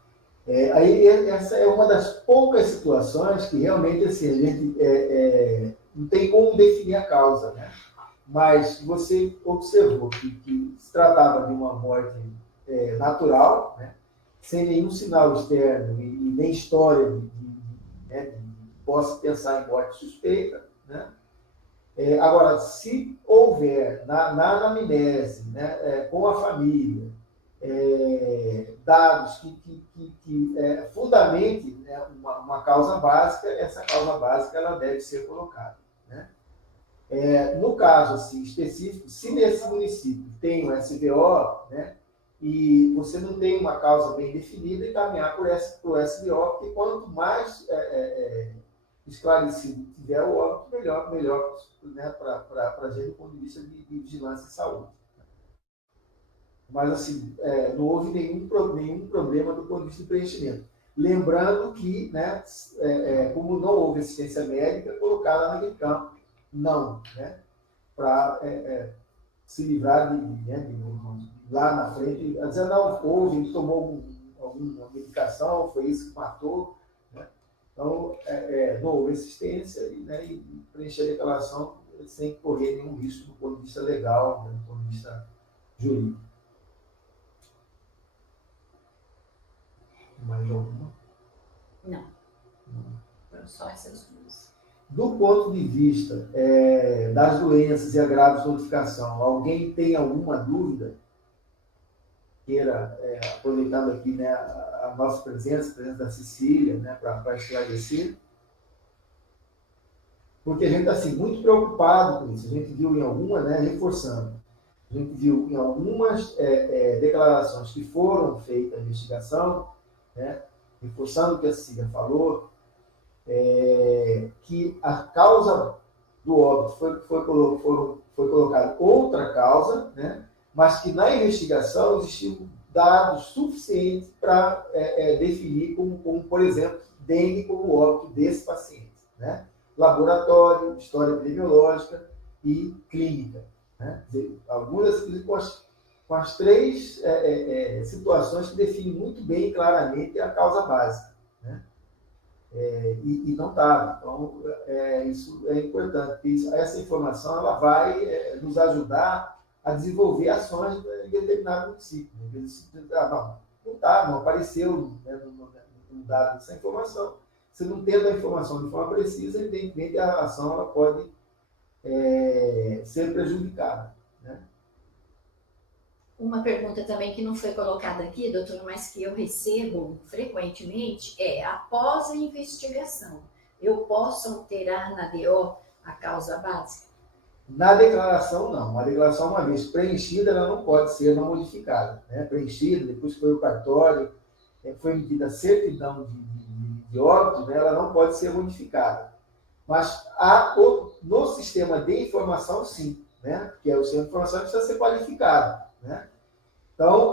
Aí essa é uma das poucas situações que realmente assim, a gente não tem como definir a causa. Né? Mas você observou que se tratava de uma morte natural, né? Sem nenhum sinal externo e nem história de possa pensar em morte suspeita. Né? Agora, se houver na anamnese, né, com a família, dados que fundamentem, né, uma causa básica, essa causa básica ela deve ser colocada. Né? No caso assim, específico, se nesse município tem um SBO, né, e você não tem uma causa bem definida, encaminhar para o SBO, porque quanto mais esclarecido tiver o óbito, melhor né, para a gente do ponto de vista de vigilância e saúde. Mas, assim, não houve nenhum problema do ponto de vista de preenchimento. Lembrando que, né, como não houve assistência médica, colocar lá naquele campo, não, né, para se livrar de lá na frente, dizer, não, houve, ele tomou alguma medicação, foi isso que matou. Né? Então, não houve assistência e preencher a declaração sem correr nenhum risco do ponto de vista legal, né, do ponto de vista jurídico. Mais alguma? Não. Foram só essas duas. Do ponto de vista das doenças e agravos de notificação, alguém tem alguma dúvida? Queira, aproveitando aqui, né, a nossa presença, a presença da Cecília, né, para esclarecer. Porque a gente está assim, muito preocupado com isso. A gente viu em alguma, né, reforçando, a gente viu em algumas declarações que foram feitas a investigação, né, reforçando o que a Cecília falou, que a causa do óbito foi colocada outra causa, né, mas que na investigação existiam dados suficientes para definir como, por exemplo, dengue como óbito desse paciente. Né? Laboratório, história epidemiológica e clínica. Né? Algumas com as três situações que definem muito bem claramente a causa básica. Né? E não estava. Então, isso é importante, porque essa informação ela vai nos ajudar a desenvolver ações em determinado município. Não apareceu, né, no dado dessa informação. Se não tendo a informação de forma precisa, evidentemente a ação ela pode ser prejudicada. Né? Uma pergunta também que não foi colocada aqui, doutor, mas que eu recebo frequentemente após a investigação, eu posso alterar na DO a causa básica? Na declaração, não. A declaração, uma vez preenchida, ela não pode ser não modificada. Né? Preenchida, depois que foi o cartório, foi emitida a certidão de óbito, né? Ela não pode ser modificada. Mas no sistema de informação, sim. Né? Que é o sistema de informação que precisa ser qualificado. Né? Então,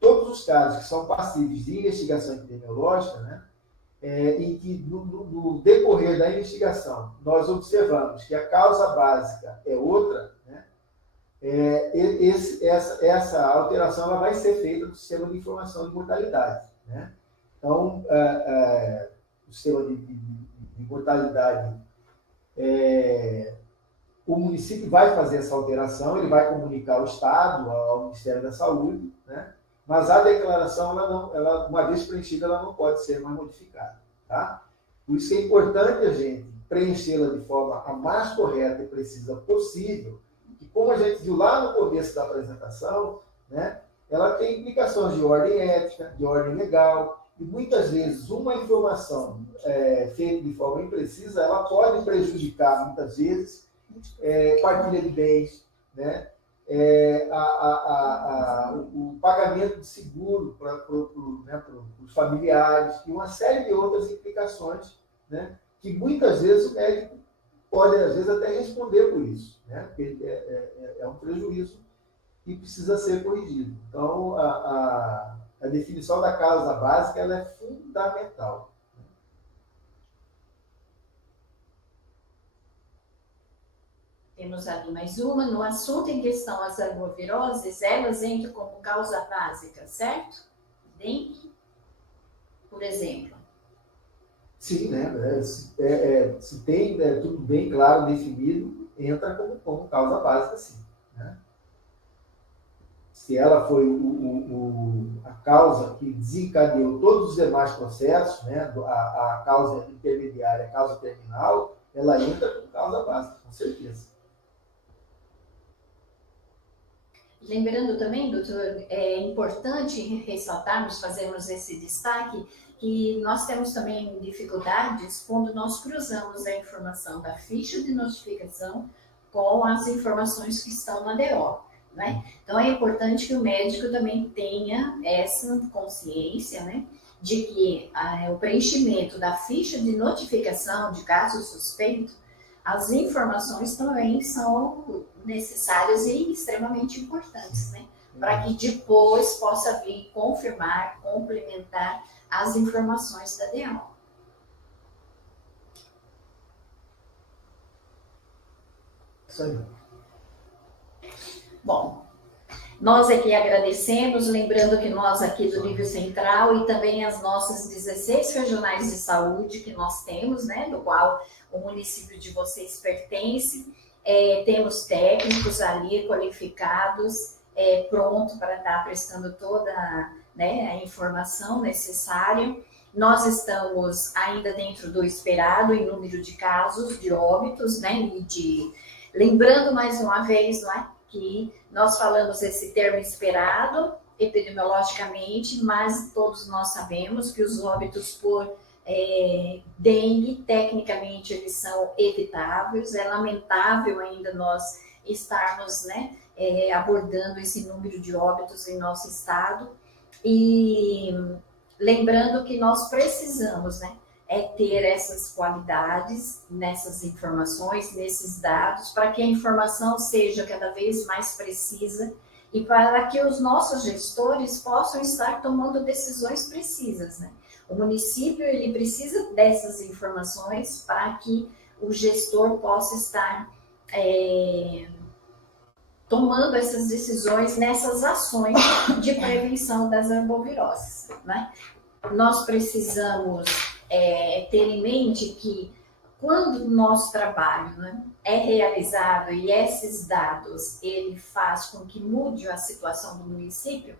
todos os casos que são passíveis de investigação epidemiológica, né? E que no decorrer da investigação nós observamos que a causa básica é outra, né? Essa alteração ela vai ser feita no sistema de informação de mortalidade. Né? Então, o sistema de mortalidade, o município vai fazer essa alteração, ele vai comunicar ao Estado, ao Ministério da Saúde, né? Mas a declaração, uma vez preenchida, ela não pode ser mais modificada. Tá? Por isso que é importante a gente preenchê-la de forma a mais correta e precisa possível, e como a gente viu lá no começo da apresentação, né, ela tem implicações de ordem ética, de ordem legal, e muitas vezes uma informação feita de forma imprecisa, ela pode prejudicar, muitas vezes, partilha de bens, né? O pagamento de seguro para os familiares e uma série de outras implicações, né, que muitas vezes o médico pode, às vezes, até responder por isso, né, porque é um prejuízo que precisa ser corrigido. Então, a definição da causa básica ela é fundamental. Temos ali mais uma. No assunto em questão, as arboviroses, elas entram como causa básica, certo? Dengue, por exemplo. Sim, né? Se tem tudo bem claro, definido, entra como causa básica, sim. Né? Se ela foi a causa que desencadeou todos os demais processos, né? A causa intermediária, a causa terminal, ela entra como causa básica, com certeza. Lembrando também, doutor, é importante ressaltarmos, fazermos esse destaque, que nós temos também dificuldades quando nós cruzamos a informação da ficha de notificação com as informações que estão na DO. Né? Então, é importante que o médico também tenha essa consciência, né, de que o preenchimento da ficha de notificação de caso suspeito, as informações também são necessárias e extremamente importantes, né? Para que depois possa vir confirmar, complementar as informações da DO. Isso aí. Bom, nós aqui agradecemos, lembrando que nós aqui do nível central e também as nossas 16 regionais de saúde que nós temos, né, do qual o município de vocês pertence, temos técnicos ali qualificados, pronto para estar prestando toda, né, a informação necessária. Nós estamos ainda dentro do esperado em número de casos de óbitos, né, lembrando mais uma vez, não é, que nós falamos esse termo esperado epidemiologicamente, mas todos nós sabemos que os óbitos por dengue, tecnicamente, eles são evitáveis. É lamentável ainda nós estarmos, né, abordando esse número de óbitos em nosso estado. E lembrando que nós precisamos, né, ter essas qualidades nessas informações, nesses dados, para que a informação seja cada vez mais precisa e para que os nossos gestores possam estar tomando decisões precisas, né? O município, ele precisa dessas informações para que o gestor possa estar tomando essas decisões nessas ações de prevenção das arboviroses, né? Nós precisamos ter em mente que quando o nosso trabalho, né, é realizado e esses dados ele faz com que mude a situação do município,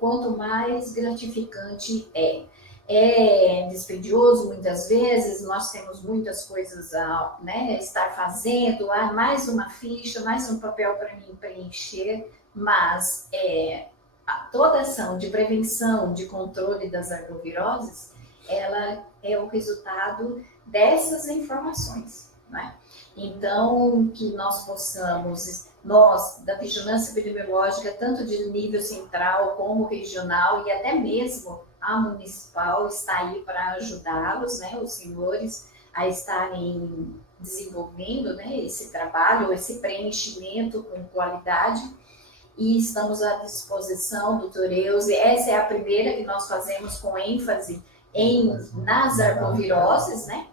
quanto mais gratificante é dispendioso muitas vezes, nós temos muitas coisas a, né, estar fazendo, mais uma ficha, mais um papel para mim preencher, mas toda ação de prevenção, de controle das arboviroses, ela é o resultado dessas informações. né? Então, que nós possamos, nós, da vigilância epidemiológica, tanto de nível central como regional e até mesmo a municipal, está aí para ajudá-los, né, os senhores, a estarem desenvolvendo, né, esse trabalho, esse preenchimento com qualidade. E estamos à disposição, doutor Euze. Essa é a primeira que nós fazemos com ênfase nas arboviroses, né?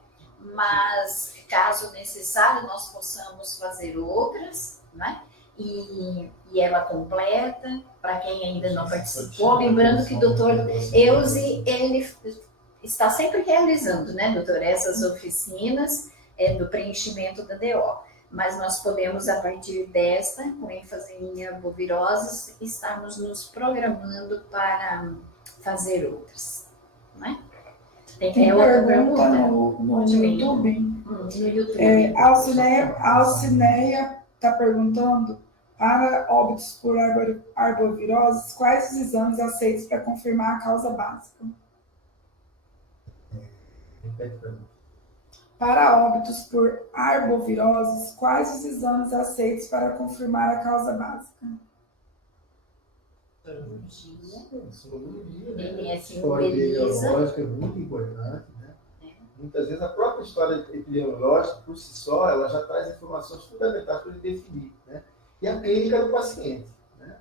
Mas, caso necessário, nós possamos fazer outras, né? E ela completa, para quem ainda não participou. Lembrando que o doutor Euze, ele está sempre realizando, né, doutor, essas oficinas do preenchimento da DO. Mas nós podemos, a partir desta, com ênfase em arboviroses, estarmos nos programando para fazer outras, né? Tem outra pergunta no YouTube. No YouTube. A Alcineia está perguntando, para óbitos por arboviroses, quais os exames aceitos para confirmar a causa básica? Repete para mim. Para óbitos por arboviroses, quais os exames aceitos para confirmar a causa básica? História epidemiológica é muito importante, né? Muitas vezes a própria história epidemiológica, por si só, ela já traz informações fundamentais para ele definir, né? E a clínica do paciente, né?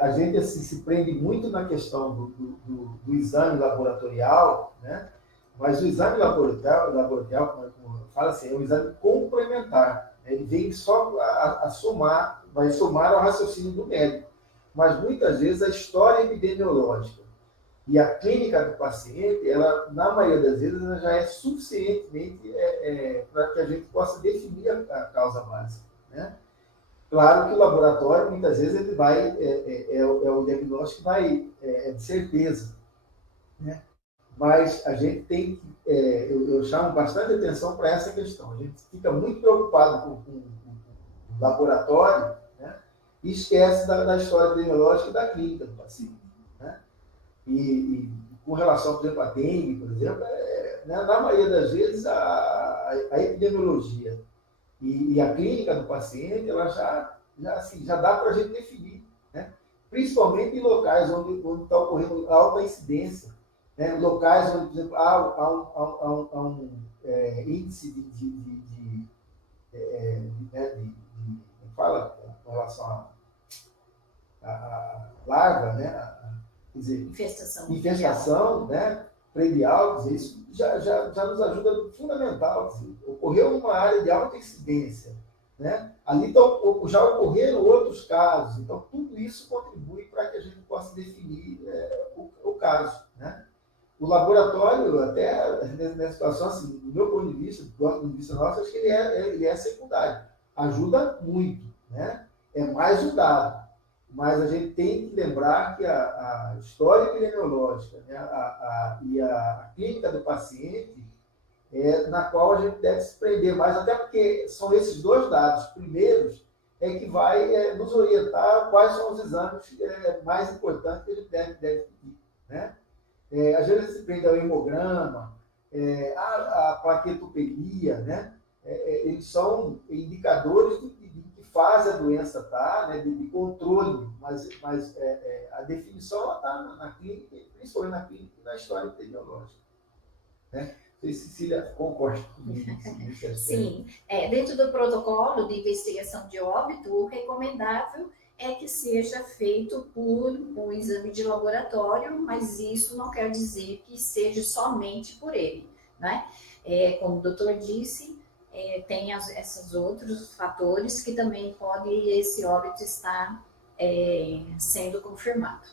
A gente assim, se prende muito na questão do exame laboratorial, né? Mas o exame laboratorial, como fala assim, é um exame complementar. Ele vem só a somar, vai somar ao raciocínio do médico. Mas muitas vezes a história epidemiológica e a clínica do paciente, ela, na maioria das vezes, ela já é suficientemente para que a gente possa definir a causa básica, né? Claro que o laboratório, muitas vezes, ele vai, o diagnóstico vai de certeza, né? Mas a gente tem que, eu chamo bastante atenção para essa questão. A gente fica muito preocupado com o laboratório, né? E esquece da história epidemiológica e da clínica do paciente, né? E com relação, por exemplo, à dengue, por exemplo, né, na maioria das vezes a epidemiologia e a clínica do paciente, ela já dá para a gente definir, né? Principalmente em locais onde está ocorrendo alta incidência, né? Locais onde, por exemplo, há um índice de fala com relação à larva, né? Quer dizer, infestação, né? Predial, quer dizer, isso já nos ajuda fundamental. Quer dizer, ocorreu uma área de alta incidência, né? Ali já ocorreram outros casos, então tudo isso contribui para que a gente possa definir o caso, né? O laboratório, até nessa situação, assim, do meu ponto de vista, do ponto de vista nosso, acho que ele é secundário. Ajuda muito, né? É mais um dado. Mas a gente tem que lembrar que a história epidemiológica, né, e a clínica do paciente na qual a gente deve se prender mais, até porque são esses dois dados primeiros que vai nos orientar quais são os exames mais importantes que a gente deve pedir, né? Às vezes se prende ao hemograma, a plaquetopenia, né? Eles são indicadores de que fase a doença está, né? de controle, mas a definição está na clínica, principalmente na clínica e na história epidemiológica, né? Não sei se Cecília concorda comigo. Sim, dentro do protocolo de investigação de óbito, o recomendável é que seja feito por um exame de laboratório, mas isso não quer dizer que seja somente por ele, né? Como o doutor disse, tem esses outros fatores que também podem esse óbito estar sendo confirmado.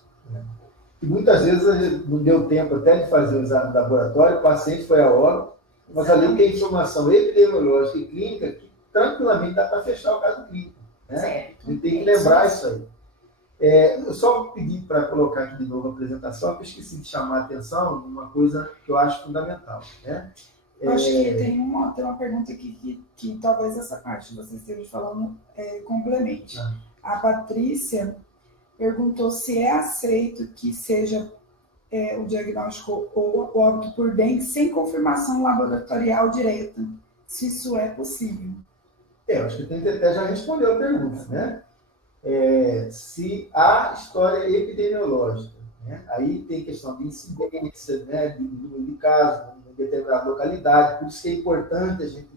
E muitas vezes não deu tempo até de fazer o exame do laboratório, o paciente foi a óbito, mas ali tem informação epidemiológica e clínica que tranquilamente dá para fechar o caso clínico, né? Certo. A gente tem que lembrar isso aí. Eu só pedi para colocar aqui de novo a apresentação, porque eu esqueci de chamar a atenção de uma coisa que eu acho fundamental, né? Eu acho que tem uma pergunta aqui que talvez essa parte que você esteja falando complemente. A Patrícia perguntou se é aceito que seja o diagnóstico ou o óbito por dengue sem confirmação laboratorial direta, se isso é possível. Eu acho que tem que até já respondeu a pergunta, né? Se há história epidemiológica, né? Aí tem questão de incidência, né? De número de casos em determinada localidade, por isso que é importante a gente,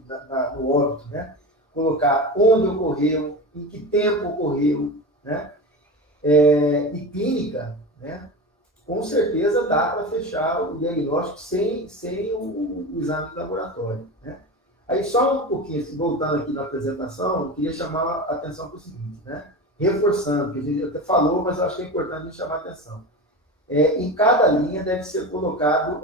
no óbito, né? Colocar onde ocorreu, em que tempo ocorreu, né? E clínica, né? Com certeza dá para fechar o diagnóstico sem o exame de laboratório, né? Aí, só um pouquinho, voltando aqui na apresentação, eu queria chamar a atenção para o seguinte, né? Reforçando, que a gente até falou, mas eu acho que é importante a gente chamar a atenção. Em cada linha deve ser colocado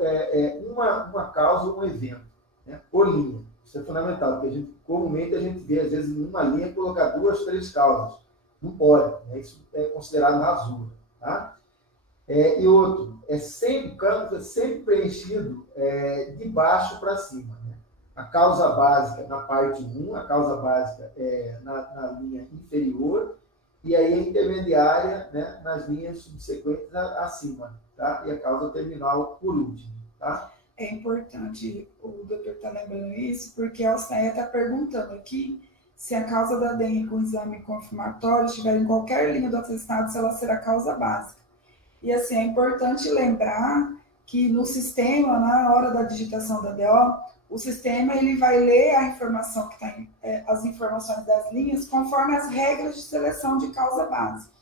uma causa ou um evento, né? Por linha. Isso é fundamental, porque comumente a gente vê, às vezes, em uma linha, colocar 2, 3 causas. Não pode, né? Isso é considerado rasura, tá? E outro, o campo é sempre preenchido de baixo para cima, né? A causa básica na parte 1, a causa básica na linha inferior, e aí a intermediária, né, nas linhas subsequentes acima, tá? E a causa terminal por último, tá? É importante o doutor estar lembrando isso, porque a Alceia está perguntando aqui se a causa da dengue com exame confirmatório estiver em qualquer linha do atestado, se ela será causa básica. E assim, é importante lembrar que no sistema, na hora da digitação da DO, o sistema ele vai ler a informação que está as informações das linhas conforme as regras de seleção de causa básica.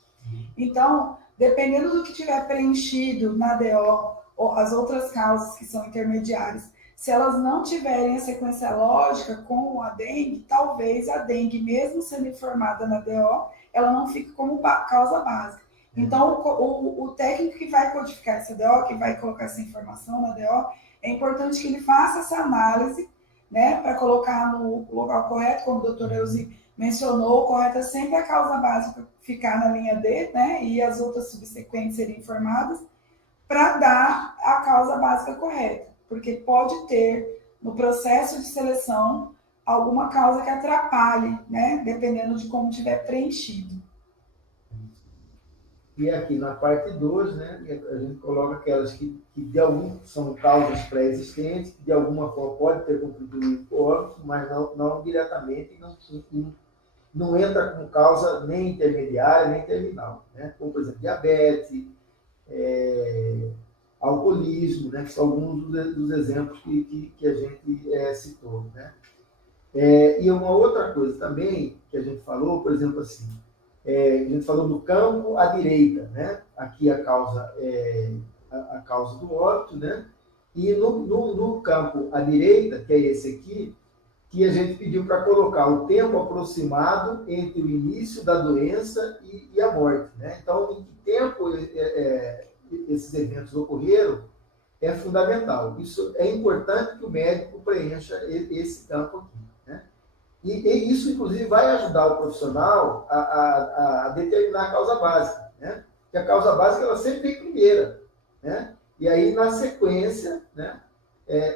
Então, dependendo do que tiver preenchido na DO, ou as outras causas que são intermediárias, se elas não tiverem a sequência lógica com a dengue, talvez a dengue, mesmo sendo informada na DO, ela não fique como causa básica. Então, o técnico que vai codificar essa DO, que vai colocar essa informação na DO, é importante que ele faça essa análise, né, para colocar no local correto, como o doutor Elzi mencionou, o correto é sempre a causa básica ficar na linha D, né, e as outras subsequentes serem informadas, para dar a causa básica correta, porque pode ter, no processo de seleção, alguma causa que atrapalhe, né, dependendo de como tiver preenchido. E aqui na parte 2, né, a gente coloca aquelas que de algum são causas pré-existentes, que de alguma forma pode ter contribuído para o óbito, mas não diretamente, não entra como causa nem intermediária, nem terminal, né? Como, por exemplo, diabetes, alcoolismo, né, que são alguns dos exemplos que a gente citou, né? E uma outra coisa também que a gente falou, por exemplo, assim, a gente falou do campo à direita, né? Aqui a causa do óbito, né? E no campo à direita, que é esse aqui, que a gente pediu para colocar o tempo aproximado entre o início da doença e a morte, né? Então, em que tempo esses eventos ocorreram é fundamental. Isso é importante que o médico preencha esse campo aqui, né? E isso, inclusive, vai ajudar o profissional a determinar a causa básica, né? Porque a causa básica ela sempre vem primeira, né? E aí, na sequência, né,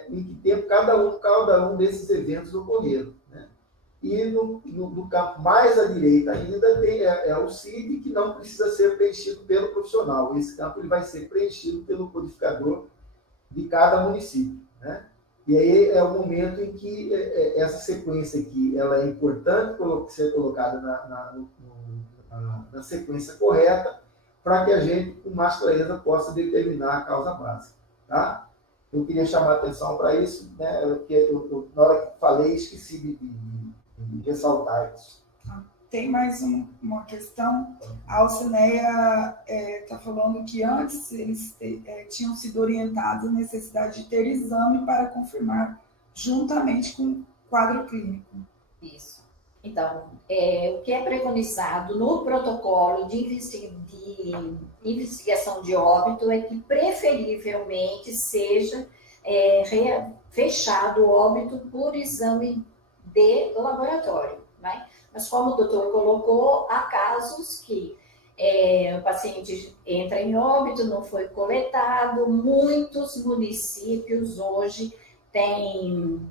em que tempo cada um desses eventos ocorreram, né? E no campo mais à direita ainda tem o CID, que não precisa ser preenchido pelo profissional. Esse campo ele vai ser preenchido pelo codificador de cada município, né? E aí é o momento em que essa sequência aqui ela é importante ser colocada na sequência correta, para que a gente, com mais clareza, possa determinar a causa básica, tá? Eu queria chamar a atenção para isso, né? Porque na hora que falei, esqueci de ressaltar isso. Tem mais uma questão. A Alcineia está falando que antes eles tinham sido orientados à necessidade de ter exame para confirmar, juntamente com o quadro clínico. Isso. Então, o que é preconizado no protocolo de investigação de óbito é que, preferivelmente, seja fechado o óbito por exame de laboratório, né? Mas, como o doutor colocou, há casos que o paciente entra em óbito, não foi coletado. Muitos municípios hoje têm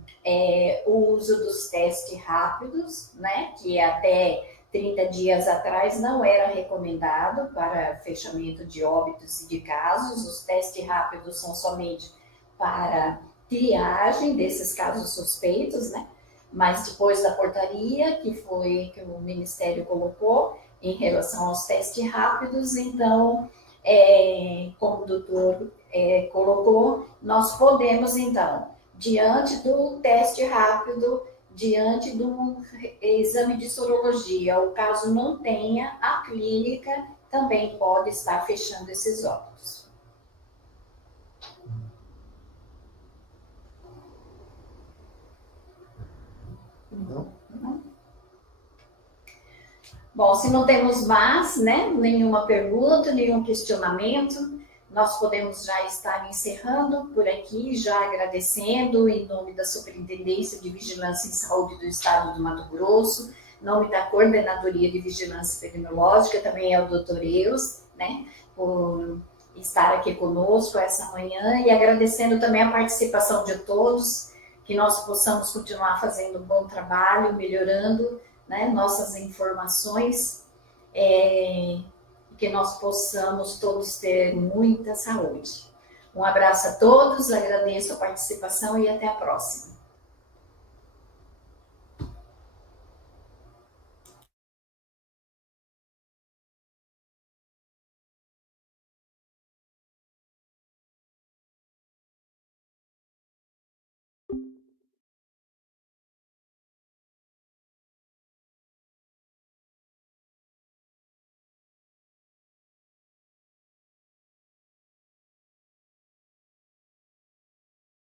o uso dos testes rápidos, né? Que até 30 dias atrás não era recomendado para fechamento de óbitos e de casos. Os testes rápidos são somente para triagem desses casos suspeitos, né? mas depois da portaria que o Ministério colocou em relação aos testes rápidos, então, como o doutor colocou, nós podemos, então, diante do teste rápido, diante do exame de sorologia, o caso não tenha, a clínica também pode estar fechando esses óculos. Não? Bom, se não temos mais, né, nenhuma pergunta, nenhum questionamento, nós podemos já estar encerrando por aqui, já agradecendo em nome da Superintendência de Vigilância em Saúde do Estado do Mato Grosso, em nome da Coordenadoria de Vigilância Epidemiológica, também é o doutor Eus, né, por estar aqui conosco essa manhã, e agradecendo também a participação de todos, que nós possamos continuar fazendo um bom trabalho, melhorando, né, nossas informações, que nós possamos todos ter muita saúde. Um abraço a todos, agradeço a participação e até a próxima.